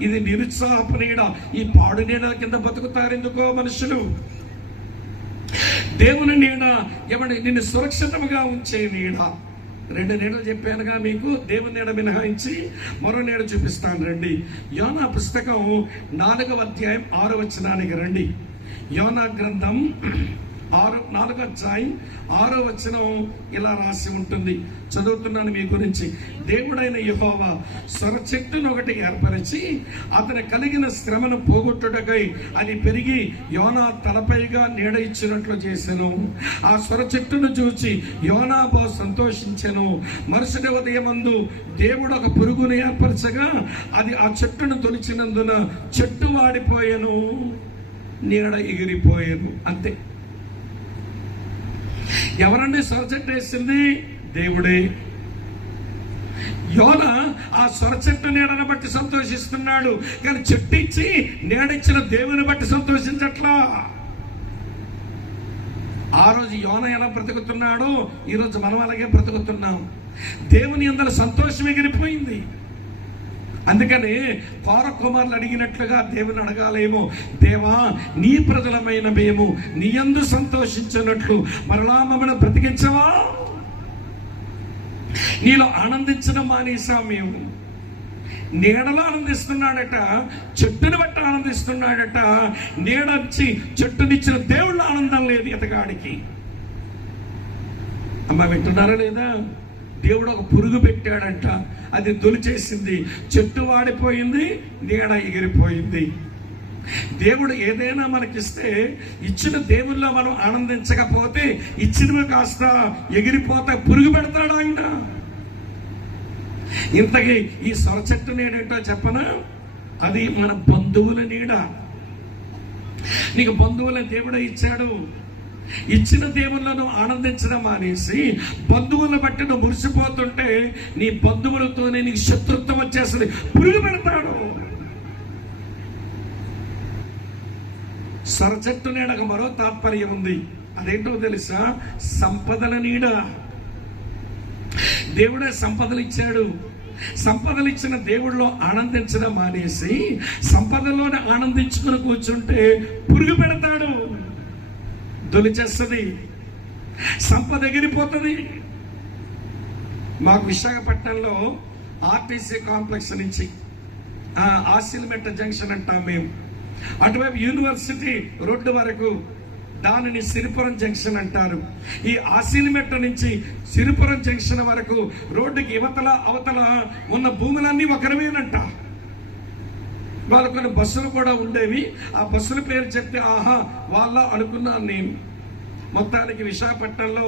ఇది నిరుత్సాహపు నీడ. ఈ పాడు నీడల కింద బతుకుతారు ఎందుకో మనుషులు. దేవుని నీడ ఏమని నిన్ను సురక్షితంగా ఉంచే నీడ. 2 నీడలు చెప్పానుగా మీకు, దేవుని నీడ మినహాయించి మరో నీడ చూపిస్తాను రండి. యోనా పుస్తకం 4వ అధ్యాయం 6వ వచనానికి రండి. యోనా గ్రంథం 4వ అధ్యాయం 6వ వచనం ఇలా రాసి ఉంటుంది, చదువుతున్నాను మీ గురించి. దేవుడైన యెహోవా సొర చెట్టును ఒకటి ఏర్పరిచి అతని కలిగిన శ్రమను పోగొట్టుటకై అది పెరిగి యోనా తలపైగా నీడ ఇచ్చినట్లు చేసెను. ఆ సొర చెట్టును చూచి యోనా బహు సంతోషించెను. మరుసటి ఉదయమందు దేవుడు ఒక పురుగును ఏర్పరచగా అది ఆ చెట్టును తొలిచినందున చెట్టు వాడిపోయెను, నీడ ఎగిరిపోయెను. అంతే. ఎవరండి సొర చెట్టు వేసింది? దేవుడే. యోనా ఆ సొర చెట్టు నీడను బట్టి సంతోషిస్తున్నాడు, కానీ చెట్టు ఇచ్చి నీడిచ్చిన దేవుని బట్టి సంతోషించట్లా. ఆ రోజు యోనా ఎలా బ్రతుకుతున్నాడో ఈరోజు మనం అలాగే బ్రతుకుతున్నాం. దేవుని యందు సంతోషం ఎగిరిపోయింది. అందుకని పౌర కుమారులు అడిగినట్లుగా దేవుని అడగాలేమో, దేవా నీ ప్రజలమైన మేము నీ యందు సంతోషించినట్లు మరలా మమ్మల్ని బ్రతికించవా? నీలో ఆనందించడం మానేసాం మేము. నీడలో ఆనందిస్తున్నాడట, చెట్టుని బట్టి ఆనందిస్తున్నాడట. నీడొచ్చి చెట్టునిచ్చిన దేవుళ్ళ ఆనందం లేదు ఇతగాడికి. అమ్మ వింటున్నారా లేదా? దేవుడు ఒక పురుగు పెట్టాడంట, అది దొలిచేసింది, చెట్టు వాడిపోయింది, నీడ ఎగిరిపోయింది. దేవుడు ఏదైనా మనకిస్తే ఇచ్చిన దేవుల్లో మనం ఆనందించకపోతే ఇచ్చినవి కాస్త ఎగిరిపోతే పురుగు పెడతాడు ఆయన. ఇంతకీ ఈ సొర చెట్టు నీడేంటో చెప్పనా? అది మన బంధువుల నీడ. నీకు బంధువుల దేవుడే ఇచ్చాడు. ఇచ్చిన దేవుళ్ళను ఆనందించడం మానేసి బంధువులను బట్టి నువ్వు మురిసిపోతుంటే నీ బంధువులతోనే నీకు శత్రుత్వం వచ్చేస్తుంది, పురుగు పెడతాడు. సొర చెట్టు నీడకు మరో తాత్పర్యం ఉంది. అదేంటో తెలుసా? సంపదల నీడ. దేవుడే సంపదలు ఇచ్చాడు. సంపదలు ఇచ్చిన దేవుడిలో ఆనందించడం మానేసి సంపదలోనే ఆనందించుకుని కూర్చుంటే పురుగు పెడతాడు, దొలిచేస్తుంది, సంపద ఎగిరిపోతుంది. మాకు విశాఖపట్నంలో ఆర్టీసీ కాంప్లెక్స్ నుంచి ఆసిల్మెట్ట జంక్షన్ అంటాం మేము, అటువైపు యూనివర్సిటీ రోడ్డు వరకు దానిని సిరిపురం జంక్షన్ అంటారు. ఈ ఆసిల్మెట్ట నుంచి సిరిపురం జంక్షన్ వరకు రోడ్డుకి ఇవతల అవతల ఉన్న భూములన్నీ ఒకరివేనంట. వాళ్ళు కొన్ని బస్సులు కూడా ఉండేవి. ఆ బస్సుల పేరు చెప్తే ఆహా వాళ్ళ అనుకున్నాను నేను. మొత్తానికి విశాఖపట్నంలో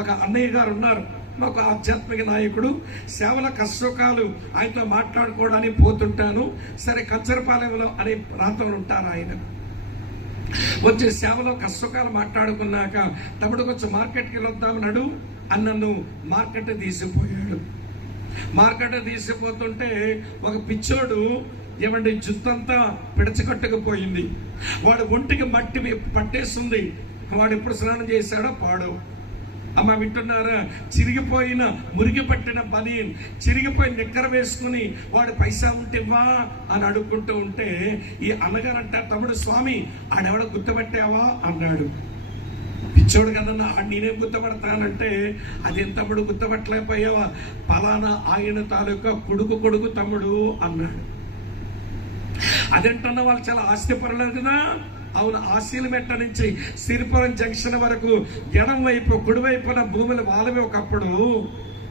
ఒక అన్నయ్య గారు ఉన్నారు, ఒక ఆధ్యాత్మిక నాయకుడు. సేవల కష్టసుఖాలు ఆయనతో మాట్లాడుకోవడానికి పోతుంటాను. సరే, కంచరపాలెంలో అనే ప్రాంతంలో ఉంటారు ఆయన. వచ్చే సేవలో కష్టసుఖాలు మాట్లాడుకున్నాక తమ్ముడు కొంచెం మార్కెట్కి వెళ్ళొద్దామన్నాడు అని నన్ను మార్కెట్ తీసిపోయాడు. మార్కెట్ తీసిపోతుంటే ఒక పిచ్చోడు ఏమంటే జుత్తంతా పిడచకట్టుకుపోయింది, వాడు ఒంటికి మట్టి పట్టేస్తుంది. వాడు ఎప్పుడు స్నానం చేశాడో పాడో. అమ్మ వింటున్నారా? చిరిగిపోయిన మురిగి పట్టిన బనీన్, చిరిగిపోయిన నిక్కర వేసుకుని వాడు పైసా ఉంటేవా అని అడుక్కుంటూ ఉంటే ఈ అన్నగారంట, తమ్ముడు స్వామి ఆడెవడ గుర్తుపట్టావా అన్నాడు. పిచ్చోడు కదన్నా, నేనేం గుర్తుపడతానంటే అదేం తమ్ముడు గుర్తుపట్టలేకపోయావా, పలానా ఆయన తాలూకా కొడుకు తమ్ముడు అన్నాడు. అదేంటన్నా వాళ్ళు చాలా ఆస్తిపరలేదు కదా. అవును, ఆశీలమెట్ట నుంచి సిరిపురం జంక్షన్ వరకు ఎడం వైపు కుడివైపున భూములు వాళ్ళవే ఒకప్పుడు,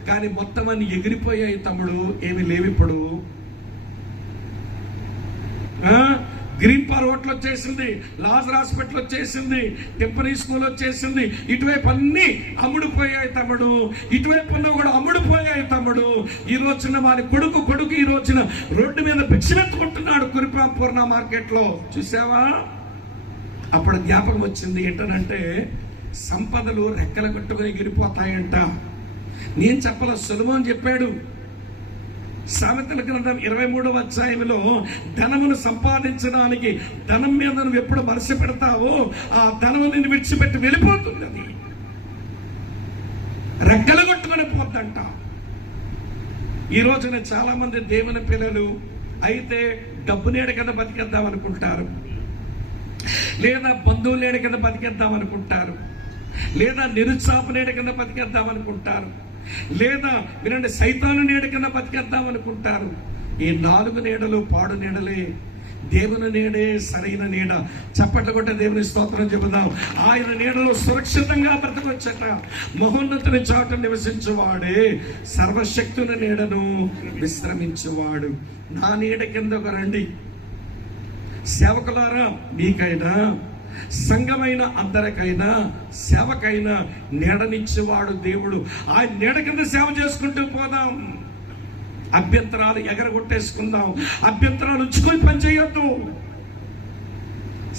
కానీ మొత్తం అన్ని ఎగిరిపోయాయి తమ్ముడు, ఏమి లేవు ఇప్పుడు. గ్రీన్ పార్ హోటల్ వచ్చేసింది, లాజర్ హాస్పిటల్ వచ్చేసింది, టెంపరీ స్కూల్ వచ్చేసింది. ఇటువైపు అన్ని అమ్ముడుపోయాయి తమ్ముడు, ఇటువైపు ఉన్న కూడా అమ్ముడుపోయాయి తమ్ముడు. ఈ రోజున వారి కొడుకు ఈ రోజున రోడ్డు మీద భిక్షమెత్తుకుంటున్నాడు కురిపాం పూర్ణ మార్కెట్ లో. చూసావా? అప్పుడు జ్ఞాపకం వచ్చింది ఏంటనంటే, సంపదలు రెక్కలు కట్టుకుని ఎగిరిపోతాయంట. నేను చెప్పల, సొలొమోను చెప్పాడు. సామెతల గ్రంథం 23వ అధ్యాయంలో ధనమును సంపాదించడానికి ధనం మీద నువ్వు ఎప్పుడు మనసు పెడతావో ఆ ధనము నిన్ను విడిచిపెట్టి వెళ్ళిపోతుంది. అది రెక్కలు కొట్టుకుని పోద్దంట. ఈ రోజున చాలా మంది దేవుని పిల్లలు అయితే డబ్బు నీడ కింద బతికేద్దాం అనుకుంటారు, లేదా బంధువుల నీడ కింద బతికేద్దాం అనుకుంటారు, లేదా నిరుత్సాహ నీడ కింద బతికేద్దాం అనుకుంటారు, లేదా వినండి సైతాను నీడ కింద బతికేద్దాం అనుకుంటారు. ఈ 4 నీడలు పాడు నీడలే. దేవుని నీడే సరైన నీడ. చప్పట్లు కొట్టే దేవుని స్తోత్రం చెబుదాం. ఆయన నీడలో సురక్షితంగా బ్రతకొచ్చట. మహోన్నతుని చాట నివసించువాడే సర్వశక్తుని నీడను విశ్రమించువాడు. నా నీడ కిందకు రండి. సేవకులారా, మీకైనా సంఘమైన అందరికైనా సేవకైనా నీడనిచ్చేవాడు దేవుడు. ఆయన నీడ కింద సేవ చేసుకుంటూ పోదాం. అభ్యంతరాలు ఎగరగొట్టేసుకుందాం, అభ్యంతరాలు ఉంచుకొని పనిచేయొద్దు.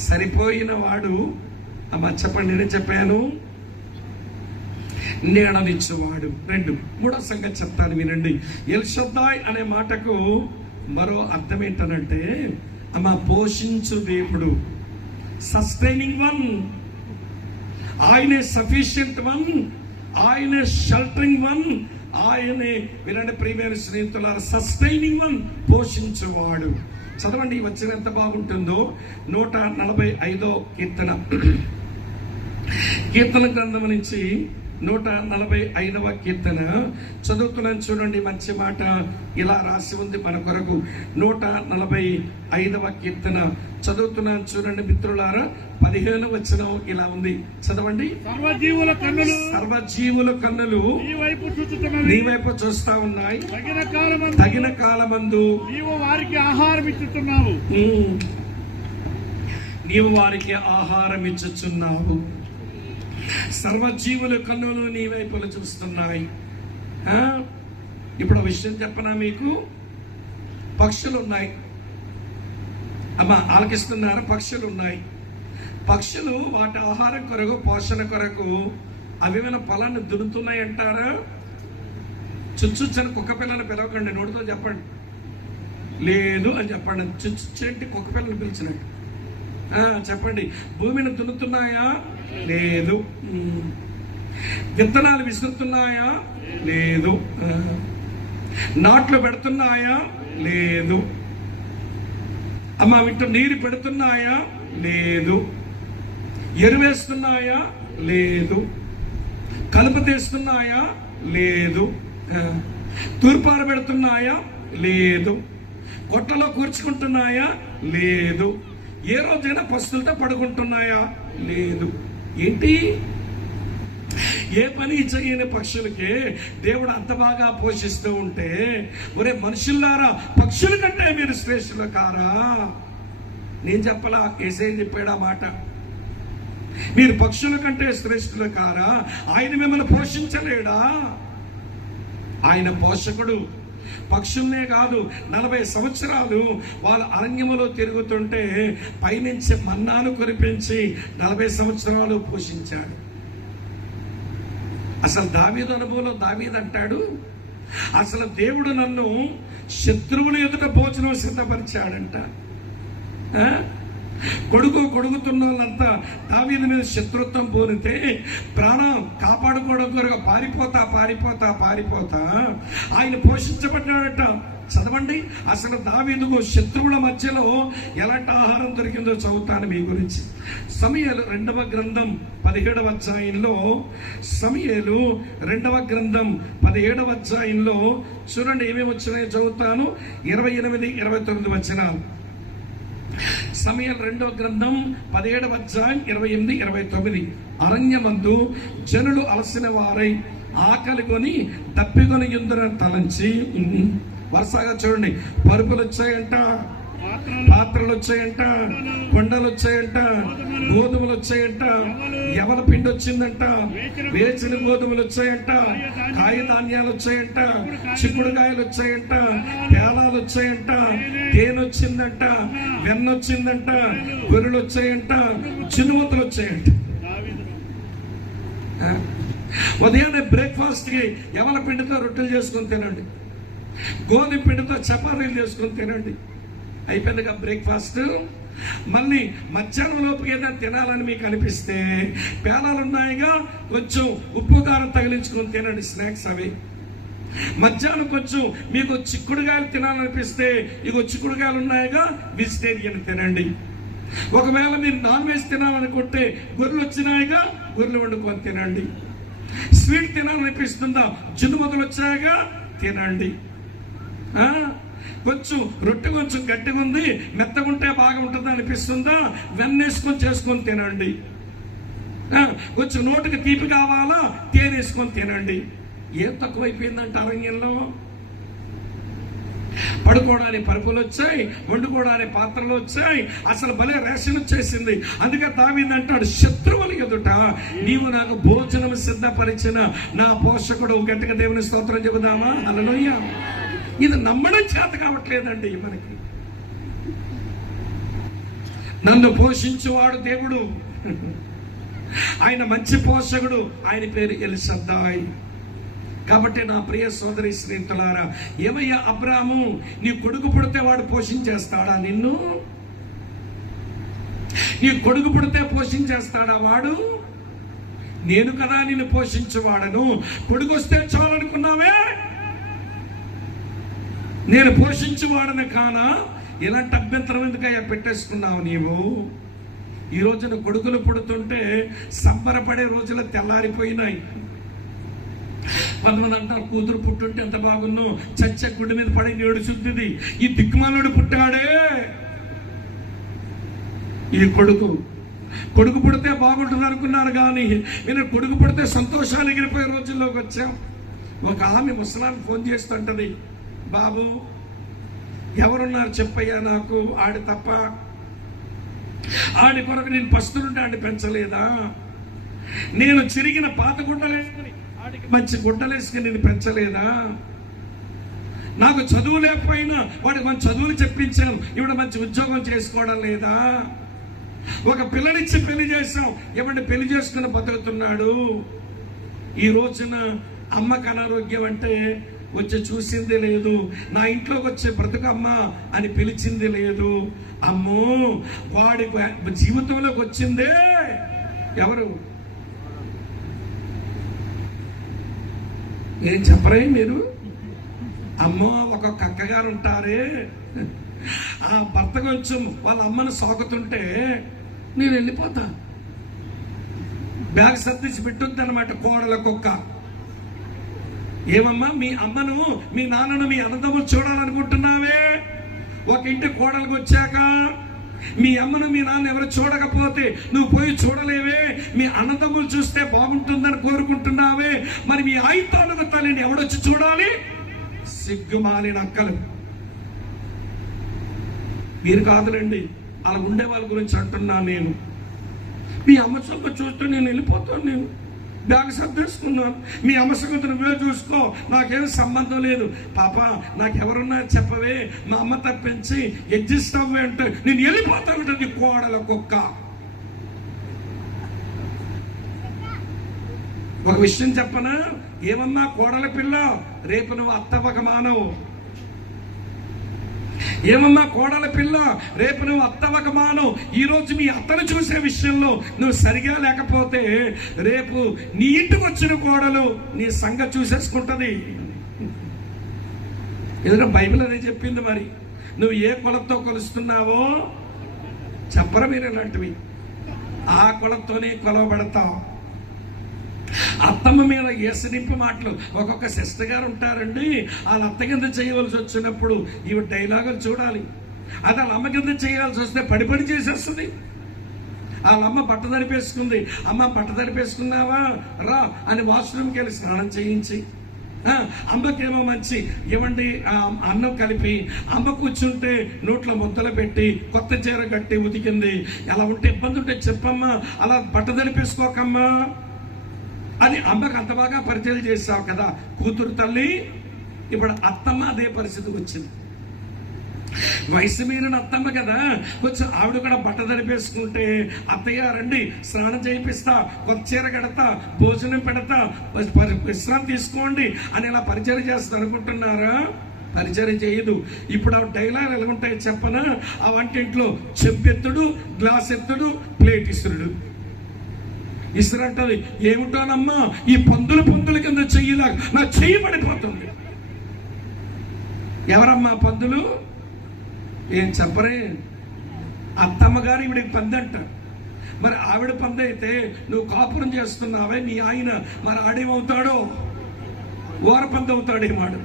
సరిపోయిన వాడు అమ్మ చెప్పండి, నేను చెప్పాను, నీడనిచ్చేవాడు. 2 మూడో సంగతి చెప్తాను వినండి. ఎల్ షద్దాయ్ అనే మాటకు మరో అర్థం ఏంటనంటే, అమ్మ పోషించు దేవుడు, సస్టైనింగ్ వన్. ఆయనే సఫిషియంట్ వన్, ఆయనే షెల్టరింగ్ వన్, ఆయనే వినండి ప్రియమైన స్నేహితులారా, సస్టైనింగ్ వన్, పోషించువాడు. చదవండి, వచ్చిన ఎంత బాగుంటుందో. 145వ కీర్తన గ్రంథం నుంచి 145వ కీర్తన చదువుతున్నాను చూడండి. మంచి మాట ఇలా రాసి ఉంది మన కొరకు. 145వ కీర్తన చదువుతున్నాను చూడండి మిత్రులారా. 15వ వచనం ఇలా ఉంది, చదవండి. సర్వజీవుల కన్నులు నీ వైపు చూస్తా ఉన్నాయి, తగిన కాలమందు నీవు వారికి ఆహారం ఇచ్చుచున్నావు. నీవు వారికి ఆహారం ఇచ్చుచున్నావు. సర్వజీవుల కన్నులు నీ వైపులు చూస్తున్నాయి. ఇప్పుడు విషయం చెప్పనా మీకు? పక్షులు ఉన్నాయి అమ్మ, ఆలకిస్తున్నారు. పక్షులు ఉన్నాయి. పక్షులు వాటి ఆహారం కొరకు, పోషణ కొరకు అవేమైనా పొలాన్ని దున్నుతున్నాయి అంటారా? చుచ్చుచ్చని కుక్క పిల్లని పిలవకండి, నోటితో చెప్పండి. లేదు అని చెప్పండి. చుచ్చుచ్చేంటి కుక్క పిల్లని పిలిచినట్టు చెప్పండి. భూమిని దున్నుతున్నాయా? లేదు. విత్తనాలు విసురుతున్నాయా? లేదు. నాట్లు పెడుతున్నాయా? లేదు. అమ్మ వీటి నీరు పెడుతున్నాయా? లేదు. ఎరువేస్తున్నాయా? లేదు. కలుపు తీస్తున్నాయా? లేదు. తూర్పార పెడుతున్నాయా? లేదు. కొట్టలో కూర్చుకుంటున్నాయా? లేదు. ఏ రోజైనా పస్తులతో పడుకుంటున్నాయా? లేదు. ఏంటి? ఏ పని చేయని పక్షులకి దేవుడు అంత బాగా పోషిస్తూ ఉంటే, ఒరే మనుషుల్లారా, పక్షుల కంటే మీరు శ్రేష్ఠులు కారా? నేను చెప్పలా, యేసయ్య చెప్పాడు ఆ మాట. మీరు పక్షుల కంటే శ్రేష్ఠులు కారా? ఆయన మిమ్మల్ని పోషించలేడా? ఆయన పోషకుడు. పక్షుల్నే కాదు, 40 సంవత్సరాలు వాళ్ళ అరణ్యములో తిరుగుతుంటే పైనుంచి మన్నాను కురిపించి 40 సంవత్సరాలు పోషించాడు. అసలు దావీదు అనుభవంలో దావీదు అంటాడు, అసలు దేవుడు నన్ను శత్రువుల ఎదుట భోజనం సిద్ధపరిచాడంట. కొడుకుతున్న వాళ్ళంతా దావీదు మీద శత్రుత్వం పోనితే ప్రాణం కాపాడుకోవడం కొరకు పారిపోతా ఆయన పోషించబడ్డాడట. చదవండి, అసలు దావీదుకు శత్రువుల మధ్యలో ఎలాంటి ఆహారం దొరికిందో చదువుతాను మీ గురించి. సమూయేలు 2వ గ్రంథం 17వ అధ్యాయంలో, సమూయేలు 2వ గ్రంథం 17వ అధ్యాయంలో చూడండి ఏమేమి వచ్చినాయో చదువుతాను. 28, 29 వచనాలు. సమూయేలు 2వ గ్రంథం 17వ అధ్యాయం 28, 29. అరణ్యమందు జనులు అలసిన వారై ఆకలి కొని దప్పికొని యుందురని తలంచి, వరుసగా చూడండి, పరుపులు వచ్చాయంట, పాత్రలు వచ్చాయంట, కొండలు వచ్చాయంట, గోధుమలు వచ్చాయంట, ఎవల పిండి వచ్చిందంట, వేచిన గోధుమలు వచ్చాయంట, కాయధాన్యాలు వచ్చాయంట, చిక్కుడుకాయలు వచ్చాయంట, పేలాలు వచ్చాయంట, తేనె వచ్చిందంట, వెన్న వచ్చిందంట, గొర్రెలు వచ్చాయంట, చినుమతులు వచ్చాయంట. ఉదయాన్నే బ్రేక్ఫాస్ట్ కి ఎవల పిండితో రొట్టెలు చేసుకొని తినండి, గోధుమ పిండితో చపాతీలు చేసుకొని తినండి. అయిపోయిందిగా బ్రేక్ఫాస్ట్. మళ్ళీ మధ్యాహ్నం లోపు ఏదైనా తినాలని మీకు అనిపిస్తే పేలాలు ఉన్నాయిగా, కొంచెం ఉప్పు కారం తగిలించుకొని తినండి, స్నాక్స్ అవి. మధ్యాహ్నం కొంచెం మీకు చిక్కుడుకాయలు తినాలనిపిస్తే ఇగో చిక్కుడుకాయలు ఉన్నాయిగా, వెజిటేరియన్ తినండి. ఒకవేళ మీరు నాన్ వెజ్ తినాలనుకుంటే గొర్రెలు వచ్చినాయిగా, గొర్రెలు వండుకొని తినండి. స్వీట్ తినాలనిపిస్తుందా, జున్నుమతులు వచ్చాయిగా, తినండి. కొంచెం రొట్టె కొంచెం గట్టిగా ఉంది, మెత్తగా ఉంటే బాగా ఉంటుంది అనిపిస్తుందా, వెన్నేసుకొని చేసుకొని తినండి. కొంచెం నోటికి తీపి కావాలా, తేనేసుకొని తినండి. ఏం తక్కువైపోయిందంటే అరణ్యంలో పడుకోవడానికి పరుపులు వచ్చాయి, వండుకోవడానికి పాత్రలు వచ్చాయి, అసలు భలే రేషన్ వచ్చేసింది. అందుకే దావీదు అంటాడు, శత్రువుల ఎదుట నీవు నాకు భోజనం సిద్ధపరిచిన నా పోషకుడు. గట్టిగా దేవుని స్తోత్రం చెబుదామా? హల్లెలూయా. ఇది నమ్మడం చేత కావట్లేదండి మనకి. నన్ను పోషించువాడు దేవుడు, ఆయన మంచి పోషకుడు, ఆయన పేరు ఎల్షద్దాయ్. కాబట్టి నా ప్రియ సోదరి స్నేహితులారా, ఏమయ్యా అబ్రాహాము, నీ కొడుకు పుడితే వాడు పోషించేస్తాడా నిన్ను? నీ కొడుకు పుడితే పోషించేస్తాడా వాడు? నేను కదా నిన్ను పోషించువాడను. కొడుకు వస్తే చాలనుకున్నావే, నేను పోషించువాడను కానా? ఇలాంటి అభ్యంతరం ఎందుకయ్యా పెట్టేసుకున్నావు నీవు? ఈ రోజున కొడుకులు పుడుతుంటే సంబరపడే రోజులు తెల్లారిపోయినాయి. కొంతమంది అంటారు, కూతురు పుట్టుంటే ఎంత బాగున్నావు, చచ్చ గుడ్డి మీద పడి ఏడుచుద్ది, ఈ దిక్కుమాలుడు పుట్టాడే. ఈ కొడుకు పుడితే బాగుంటుంది అనుకున్నారు, కానీ నేను కొడుకు పుడితే సంతోషాలు ఎగిరిపోయే రోజుల్లోకి వచ్చాం. ఒక ఆమె ముసలాన్ని ఫోన్ చేస్తుంటది, బాబు ఎవరున్నారు చెప్పయ్యా, నాకు ఆడి తప్ప, ఆడి కొరకు నేను పస్తులుంటే ఆడి పెంచలేదా? నేను చిరిగిన పాత గుడ్డలేసుకుని ఆడికి మంచి గుడ్డలేసుకుని నేను పెంచలేదా? నాకు చదువు లేకపోయినా వాడికి మంచి చదువులు చెప్పించాను, ఇవిడ మంచి ఉద్యోగం చేసుకోవడం లేదా? ఒక పిల్లనిచ్చి పెళ్లి చేసాం, ఎవరిని పెళ్లి చేసుకుని బతుకుతున్నాడు. ఈ రోజున అమ్మకు అనారోగ్యం అంటే వచ్చి చూసింది లేదు, నా ఇంట్లోకి వచ్చే బ్రతుకమ్మ అని పిలిచింది లేదు. అమ్మో, వాడి జీవితంలోకి వచ్చిందే ఎవరు? ఏం చెప్పరే మీరు? అమ్మో, ఒక అక్కగారు ఉంటారే, ఆ భర్త కొంచెం వాళ్ళ అమ్మను సాగుతుంటే నేను వెళ్ళిపోతా, బ్యాగ్ సర్దించి పెట్టుద్ది అనమాట కోడల కుక్క. ఏమమ్మా, మీ అమ్మను మీ నాన్నను మీ అన్నదమ్ములు చూడాలనుకుంటున్నావే? ఒక ఇంటి కోడలకు వచ్చాక మీ అమ్మను మీ నాన్న ఎవరు చూడకపోతే నువ్వు పోయి చూడలేవే? మీ అన్నదమ్ములు చూస్తే బాగుంటుందని కోరుకుంటున్నావే? మరి మీ ఐతానుగు తల్లిని ఎవడొచ్చి చూడాలి? సిగ్గుమాలిన అక్కలు. మీరు కాదులండి, అలా ఉండే వాళ్ళ గురించి అంటున్నా నేను. మీ అమ్మ సొంత చూస్తే నేను వెళ్ళిపోతాను, నేను బ్యాగ్ సర్దేసుకున్నాను, మీ అమ్మ సంగతి నువ్వే చూసుకో, నాకేం సంబంధం లేదు. పాప నాకెవరున్నా చెప్పవే, మా అమ్మ తప్పించి అడ్జస్ట్ అవ్వే అంటే నేను వెళ్ళిపోతాను కోడల కుక్క. ఒక విషయం చెప్పనా, ఏమన్నా కోడల పిల్ల, రేపు నువ్వు అత్తవక మానవు. ఏమన్నా కోడల పిల్ల, రేపు నువ్వు అత్తవక మానవు. ఈరోజు మీ అత్తను చూసే విషయంలో నువ్వు సరిగా లేకపోతే రేపు నీ ఇంటికి వచ్చిన కోడలు నీ సంగతి చూసేసుకుంటది. ఏదైనా బైబిల్ అదే చెప్పింది. మరి నువ్వు ఏ కులంతో కొలుస్తున్నావో చెప్పరా మీరు ఇలాంటివి, ఆ కులంతోనే కొలవబడతావు. అత్తమ్మ మీద ఏసనింపు మాటలు. ఒక్కొక్క సిస్టర్ గారు ఉంటారండి, వాళ్ళ అత్త కింద చేయవలసి వచ్చినప్పుడు ఇవి డైలాగులు చూడాలి. అది వాళ్ళ అమ్మ కింద చేయాల్సి వస్తే పడి చేసేస్తుంది. వాళ్ళ అమ్మ బట్ట తడిపేసుకుంది, అమ్మ బట్ట తడిపేసుకున్నావా రా అని వాష్రూమ్కి వెళ్ళి స్నానం చేయించి, అమ్మకేమో మంచి ఇవ్వండి అన్నం కలిపి, అమ్మ కూర్చుంటే నోట్లో ముద్దలు పెట్టి కొత్త చీర కట్టి ఉతికింది. ఎలా ఉంటే ఇబ్బంది ఉంటే చెప్పమ్మా, అలా బట్ట తడిపేసుకోకమ్మా అని అమ్మకు అంత బాగా పరిచయం చేసావు కదా కూతురు తల్లి. ఇప్పుడు అత్తమ్మ అదే పరిస్థితికి వచ్చింది. వయసు మీరిన అత్తమ్మ కదా, కొంచెం ఆవిడ కూడా బట్ట తడిపేసుకుంటే అత్తయ్య రండి స్నానం చేయిస్తా, కొత్త చీర కడతా, భోజనం పెడతా, విశ్రాంతి తీసుకోండి అని ఇలా పరిచయం చేస్తుంది అనుకుంటున్నారా? పరిచయం చేయదు. ఇప్పుడు ఆ డైలాగ్ ఎలా ఉంటాయి చెప్పనా, ఆ వంటింట్లో చెంపెత్తుడు, గ్లాస్ ఎత్తుడు, ప్లేట్ ఇస్తుడు. ఇసురంటది, ఏమిటోనమ్మా ఈ పందుల కింద చెయ్యిలా నా చెయ్యి పడిపోతుంది. ఎవరమ్మా పందులు? ఏం చెప్పరే, అత్తమ్మ గారు ఈవిడికి పందంట. మరి ఆవిడ పంద అయితే నువ్వు కాపురం చేస్తున్నావే నీ ఆయన, మరి ఆడేమవుతాడో ఓర పంది అవుతాడేమాడు.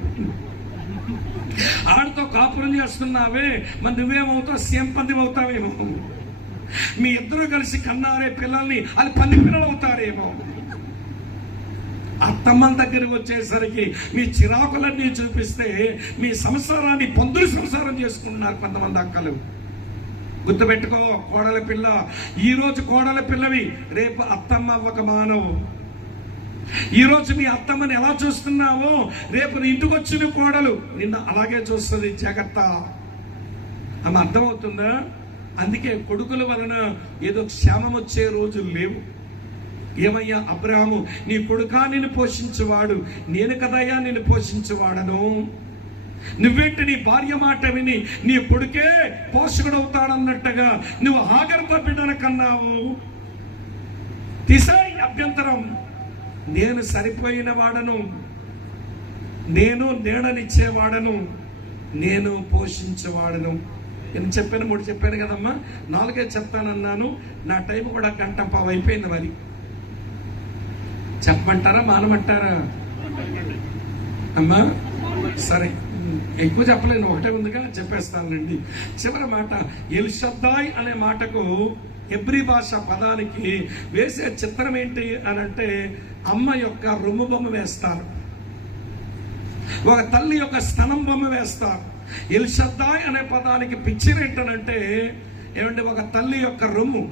ఆడితో కాపురం చేస్తున్నావే మరి నువ్వేమవుతావు, సీఎం పంది అవుతావేమో. మీ ఇద్దరు కలిసి కన్నారే పిల్లల్ని అది పంది పిల్లలు అవుతారేమో. అత్తమ్మ దగ్గరికి వచ్చేసరికి మీ చిరాకులన్నీ చూపిస్తే మీ సంసారాన్ని పందులు సంసారం చేసుకుంటున్నారు కొంతమంది అక్కలు. గుర్తుపెట్టుకో కోడల పిల్ల, ఈరోజు కోడల పిల్లవి, రేపు అత్తమ్మ అవ్వక మానవు. ఈరోజు మీ అత్తమ్మని ఎలా చూస్తున్నావో రేపు ఇంటికి వచ్చిన కోడలు నిన్న అలాగే చూస్తుంది. జాగ్రత్త. ఆమె అర్థమవుతుందా? అందుకే కొడుకుల వలన ఏదో క్షేమం వచ్చే రోజులు లేవు. ఏమయ్యా అబ్రాహాము, నీ కొడుకా నిన్ను పోషించేవాడు, నేను కదయ్యా నిన్ను పోషించేవాడను. నువ్వేంటి నీ భార్య మాట విని నీ కొడుకే పోషకుడు అవుతాడన్నట్టుగా నువ్వు హాగరుతో బిడ్డను కన్నావు. తీసాయి అభ్యంతరం. నేను సరిపోయిన వాడను, నేను నీడనిచ్చేవాడను, నేను పోషించేవాడను. నేను చెప్పాను, 3 చెప్పాను కదమ్మా, 4 చెప్తానన్నాను. నా టైం కూడా 1 గంట పావు అయిపోయింది. మరి చెప్పమంటారా మానమంటారా అమ్మా? సరే, ఎక్కువ చెప్పలేను, ఒకటే ఉందిగా చెప్పేస్తానండి. చివరి మాట, ఎల్షద్దాయ్ అనే మాటకు హెబ్రీ భాష పదానికి వేసే చిత్రం ఏంటి అని అంటే, అమ్మ యొక్క రొమ్ము బొమ్మ వేస్తారు, ఒక తల్లి యొక్క స్తనం బొమ్మ వేస్తారు. ఎల్షద్దాయ్ అనే పదానికి పిక్చర్ ఏంటనంటే ఏమంటే ఒక తల్లి యొక్క రొమ్ము.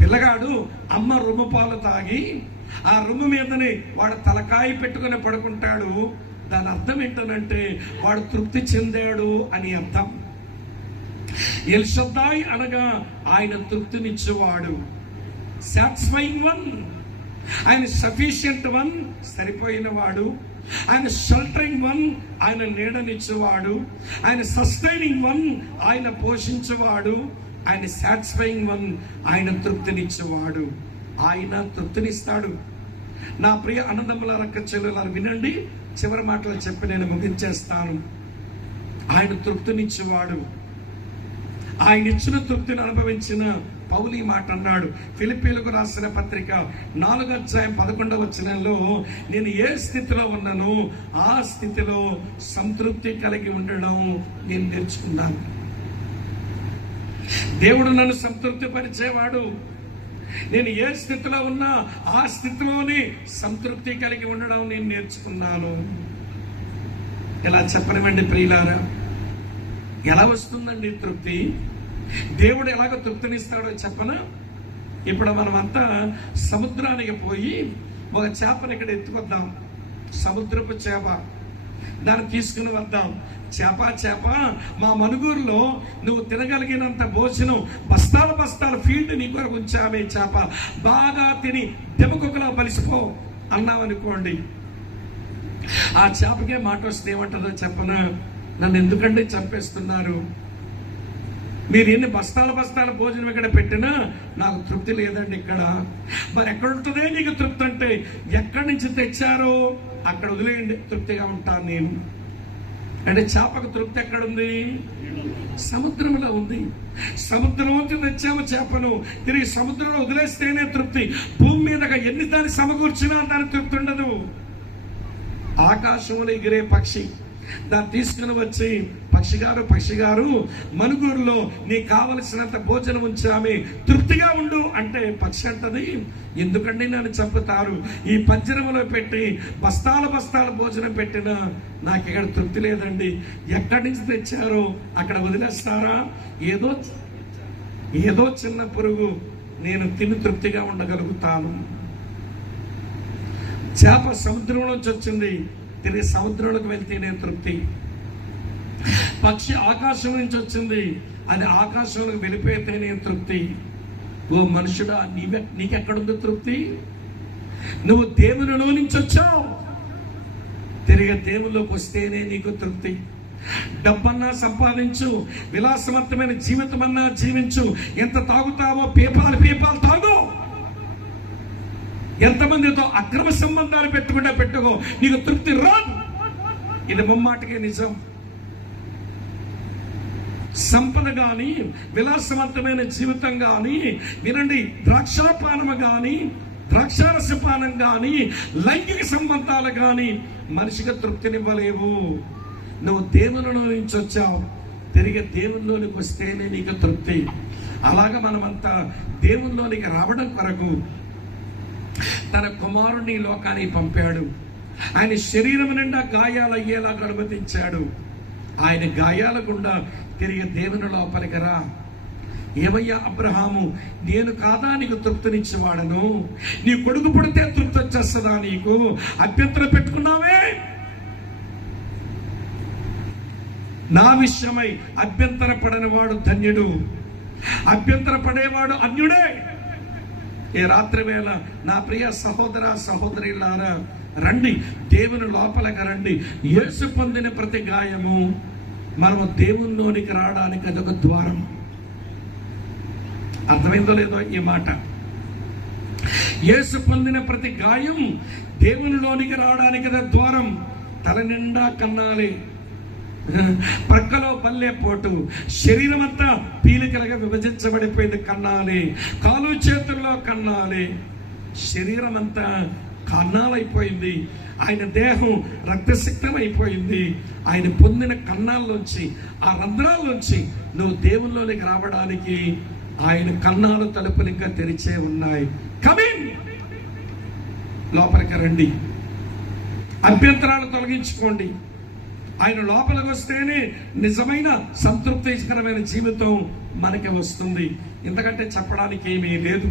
పిల్లగాడు అమ్మ రొమ్ము పాలు తాగి ఆ రొమ్ము మీదని వాడు తలకాయ పెట్టుకుని పడుకుంటాడు. దాని అర్థం ఏంటనంటే వాడు తృప్తి చెందాడు అని అర్థం. ఎల్షద్దాయ్ అనగా ఆయన తృప్తినిచ్చేవాడు, సాటిస్ఫైయింగ్ వన్, ఆయన సఫిషియంట్ వన్, సరిపోయిన వాడు. ఆయన షెల్టరింగ్ వన్, ఆయన నీడనిచ్చేవాడు. ఆయన సస్టైనింగ్ వన్, ఆయన పోషించేవాడు. ఆయన సాటిస్ఫైయింగ్ వన్, ఆయన తృప్తినిచ్చేవాడు. ఆయన తృప్తినిస్తాడు. నా ప్రియ అన్నదమ్ములారా, అక్క చెల్లెలారా, వినండి, చివరి మాటలు చెప్పి నేను ముగించేస్తాను. ఆయన తృప్తినిచ్చేవాడు. ఆయన ఇచ్చిన తృప్తిని అనుభవించిన పౌలు ఈ మాట అన్నాడు. ఫిలిప్పీలకు రాసిన పత్రిక 4:11 నేను ఏ స్థితిలో ఉన్నానో ఆ స్థితిలో సంతృప్తి కలిగి ఉండడం నేను నేర్చుకున్నాను. దేవుడు నన్ను సంతృప్తి పరిచేవాడు. నేను ఏ స్థితిలో ఉన్నా ఆ స్థితిలోనే సంతృప్తి కలిగి ఉండడం నేను నేర్చుకున్నాను. ఎలా చెప్పనివ్వండి ప్రియులారా, ఎలా వస్తుందండి తృప్తి? దేవుడు ఎలాగ తృప్తినిస్తాడో చెప్పనా? ఇప్పుడు మనమంతా సముద్రానికి పోయి ఒక చేపని ఇక్కడ ఎత్తుకొద్దాం, సముద్రపు చేప, దాన్ని తీసుకుని వద్దాం. చేప మా మనుగూరులో నువ్వు తినగలిగినంత భోజనం బస్తాల బస్తాల ఫీల్డ్ నీ కొరకు ఉంచామే, చేప బాగా తిని దెబ్బకొకలా బలిసిపో అన్నామనుకోండి, ఆ చేపకే మాట వస్తే ఏమంటుందో చెప్పనా, నన్ను ఎందుకంటే చంపేస్తున్నారు, మీరు ఎన్ని బస్తాల భోజనం ఇక్కడ పెట్టినా నాకు తృప్తి లేదండి ఇక్కడ. మరి ఎక్కడ ఉంటుందే నీకు తృప్తి అంటే, ఎక్కడి నుంచి తెచ్చారో అక్కడ వదిలేయండి, తృప్తిగా ఉంటాను నేను అంటే. చేపకు తృప్తి ఎక్కడుంది? సముద్రంలో ఉంది. సముద్రం నుంచి తెచ్చాము చేపను, తిరిగి సముద్రంలో వదిలేస్తేనే తృప్తి. భూమి మీదగా ఎన్ని దాన్ని సమకూర్చినా దాని తృప్తి ఉండదు. ఆకాశంలో ఎగిరే పక్షి, దాన్ని తీసుకుని వచ్చి పక్షి గారు మనుగూరులో నీకు కావలసినంత భోజనం ఉంచామే, తృప్తిగా ఉండు అంటే పక్షి అంటది, ఎందుకండి నన్ను చంపుతారు, ఈ పంజరంలో పెట్టి బస్తాల భోజనం పెట్టినా నాకు ఇక్కడ తృప్తి లేదండి, ఎక్కడి నుంచి తెచ్చారో అక్కడ వదిలేస్తారా, ఏదో చిన్న పురుగు నేను తిని తృప్తిగా ఉండగలుగుతాను. చేప సముద్రం నుంచి వచ్చింది, తిరిగి సముద్రంలోకి వెళ్తేనే తృప్తి. పక్షి ఆకాశం నుంచి వచ్చింది, అది ఆకాశంలోకి వెళ్ళిపోతేనే తృప్తి. ఓ మనుషుడా, నీకెక్కడుందో తృప్తి? నువ్వు దేవునిలో నుంచి వచ్చావు, తిరిగి దేవుల్లోకి వస్తేనే నీకు తృప్తి. డబ్బన్నా సంపాదించు, విలాసవంతమైన జీవితం అన్నా జీవించు, ఎంత తాగుతావో పీపాలు తాగు, ఎంతమందితో అక్రమ సంబంధాలు పెట్టుకో, నీకు తృప్తి రాదు. ఇది ముమ్మాటికే నిజం. సంపద గాని, విలాసవంతమైన జీవితం గాని, వినండి, ద్రాక్షాపానము గాని, ద్రాక్షారసపానం గాని, లైంగిక సంబంధాలు గాని మనిషికి తృప్తినివ్వలేవు. నువ్వు దేవునిలో నుంచి వచ్చావు, తిరిగి దేవునిలోనికి వస్తేనే నీకు తృప్తి. అలాగా మనమంతా దేవునిలోనికి రావడం కొరకు తన కుమారుని లోకానికి పంపాడు. ఆయన శరీరం నిండా గాయాలు అయ్యేలాగా అనుమతించాడు. ఆయన గాయాల గుండా తిరిగి దేవుని లోపలికి రా. ఏమయ్యా అబ్రహాము, నేను కాదా నీకు తృప్తినిచ్చేవాడను? నీ కొడుకు పుడితే తృప్తి వచ్చేస్తుందా నీకు? అభ్యంతరం పెట్టుకున్నావే. నా విషయమై అభ్యంతర పడని వాడు ధన్యుడు, అభ్యంతర పడేవాడు అన్యుడే. ఈ రాత్రి వేళ నా ప్రియ సహోదర సహోదరులారా, రండి, దేవుని లోపలికి రండి. యేసు పొందిన ప్రతి గాయము మనము దేవునిలోనికి రావడానికి అదొక ద్వారం. అర్థమైందో లేదో ఈ మాట? యేసు పొందిన ప్రతి గాయం దేవునిలోనికి రావడానికి అదొక ద్వారం. తల నిండా కన్నాలి, ప్రక్కలో పల్లె పోటు, శరీరం అంతా పీలికలుగా విభజించబడిపోయింది కన్నాలి, కాలు చేతుల్లో కన్నాలి, శరీరం అంతా కన్నాలైపోయింది. ఆయన దేహం రక్తసిక్తం అయిపోయింది. ఆయన పొందిన కన్నాల్లోంచి, ఆ రంధ్రాల్లోంచి నువ్వు దేవుల్లోనికి రావడానికి ఆయన కన్నాలు తలుపులు ఇంకా తెరిచే ఉన్నాయి. కమిన్, లోపలికి రండి, అభ్యంతరాలు తొలగించుకోండి. ఆయన లోపలికి వస్తేనే నిజమైన సంతృప్తికరమైన జీవితం మనకి వస్తుంది. ఎందుకంటే చెప్పడానికి ఏమీ లేదు.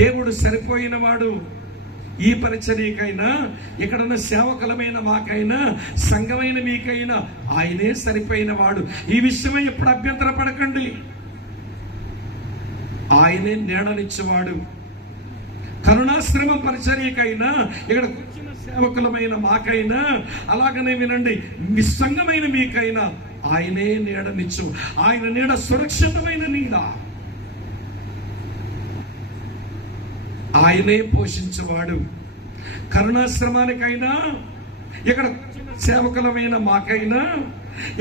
దేవుడు సరిపోయిన వాడు. ఈ పరిచర్యకైనా, ఇక్కడున్న సేవకులమైన మాకైనా, సంఘమైన మీకైనా ఆయనే సరిపోయిన వాడు. ఈ విషయమై ఎప్పుడు అభ్యంతర పడకండి. ఆయనే నీడనిచ్చేవాడు. కరుణాశ్రమ పరిచర్యకైనా, ఇక్కడ కూర్చున్న సేవకులమైన మాకైనా, అలాగనే వినండి, నిస్సంగమైన మీకైనా ఆయనే నీడనిచ్చు. ఆయన నీడ సురక్షితమైన నీడ. ఆయనే పోషించేవాడు. కరుణాశ్రమానికైనా, ఇక్కడ సేవకులమైన మాకైనా,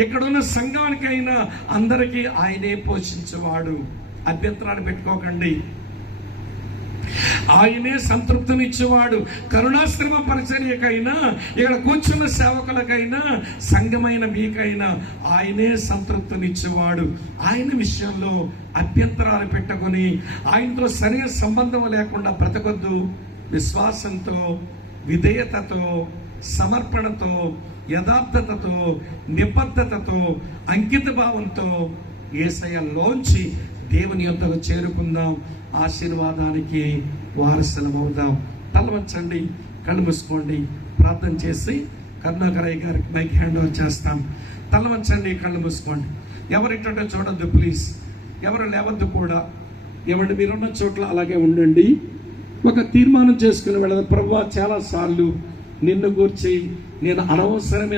ఇక్కడున్న సంఘానికైనా అందరికీ ఆయనే పోషించేవాడు. అభ్యంతరాలు పెట్టుకోకండి. ఆయనే సంతృప్తినిచ్చేవాడు. కరుణాశ్రమ పరిచర్యకైనా, ఇక్కడ కూర్చున్న సేవకులకైనా, సంఘమైన మీకైనా ఆయనే సంతృప్తినిచ్చేవాడు. ఆయన విషయంలో అభ్యంతరాలు పెట్టుకొని ఆయనతో సరైన సంబంధం లేకుండా బ్రతకొద్దు. విశ్వాసంతో, విధేయతతో, సమర్పణతో, యథార్థతతో, నిబద్ధతతో, అంకిత భావంతో యేసయ్యలోంచి దేవుని యొద్దకు చేరుకుందాం, ఆశీర్వాదానికి వారసులమవుదాం. తల వంచండి, కళ్ళు మూసుకోండి, ప్రార్థన చేసి కరుణాకరయ్య గారికి మైక్ హ్యాండ్ ఓవర్ చేస్తాం. తల వంచండి, కళ్ళు మూసుకోండి. ఎవరింటో చూడొద్దు ప్లీజ్, ఎవరు లేవద్దు కూడా. ఎవరు మీరున్న చోట్ల అలాగే ఉండండి. ఒక తీర్మానం చేసుకుని వెళ్ళదు. ప్రభువా, చాలా సార్లు నిన్ను గూర్చి నేను అనవసరమైన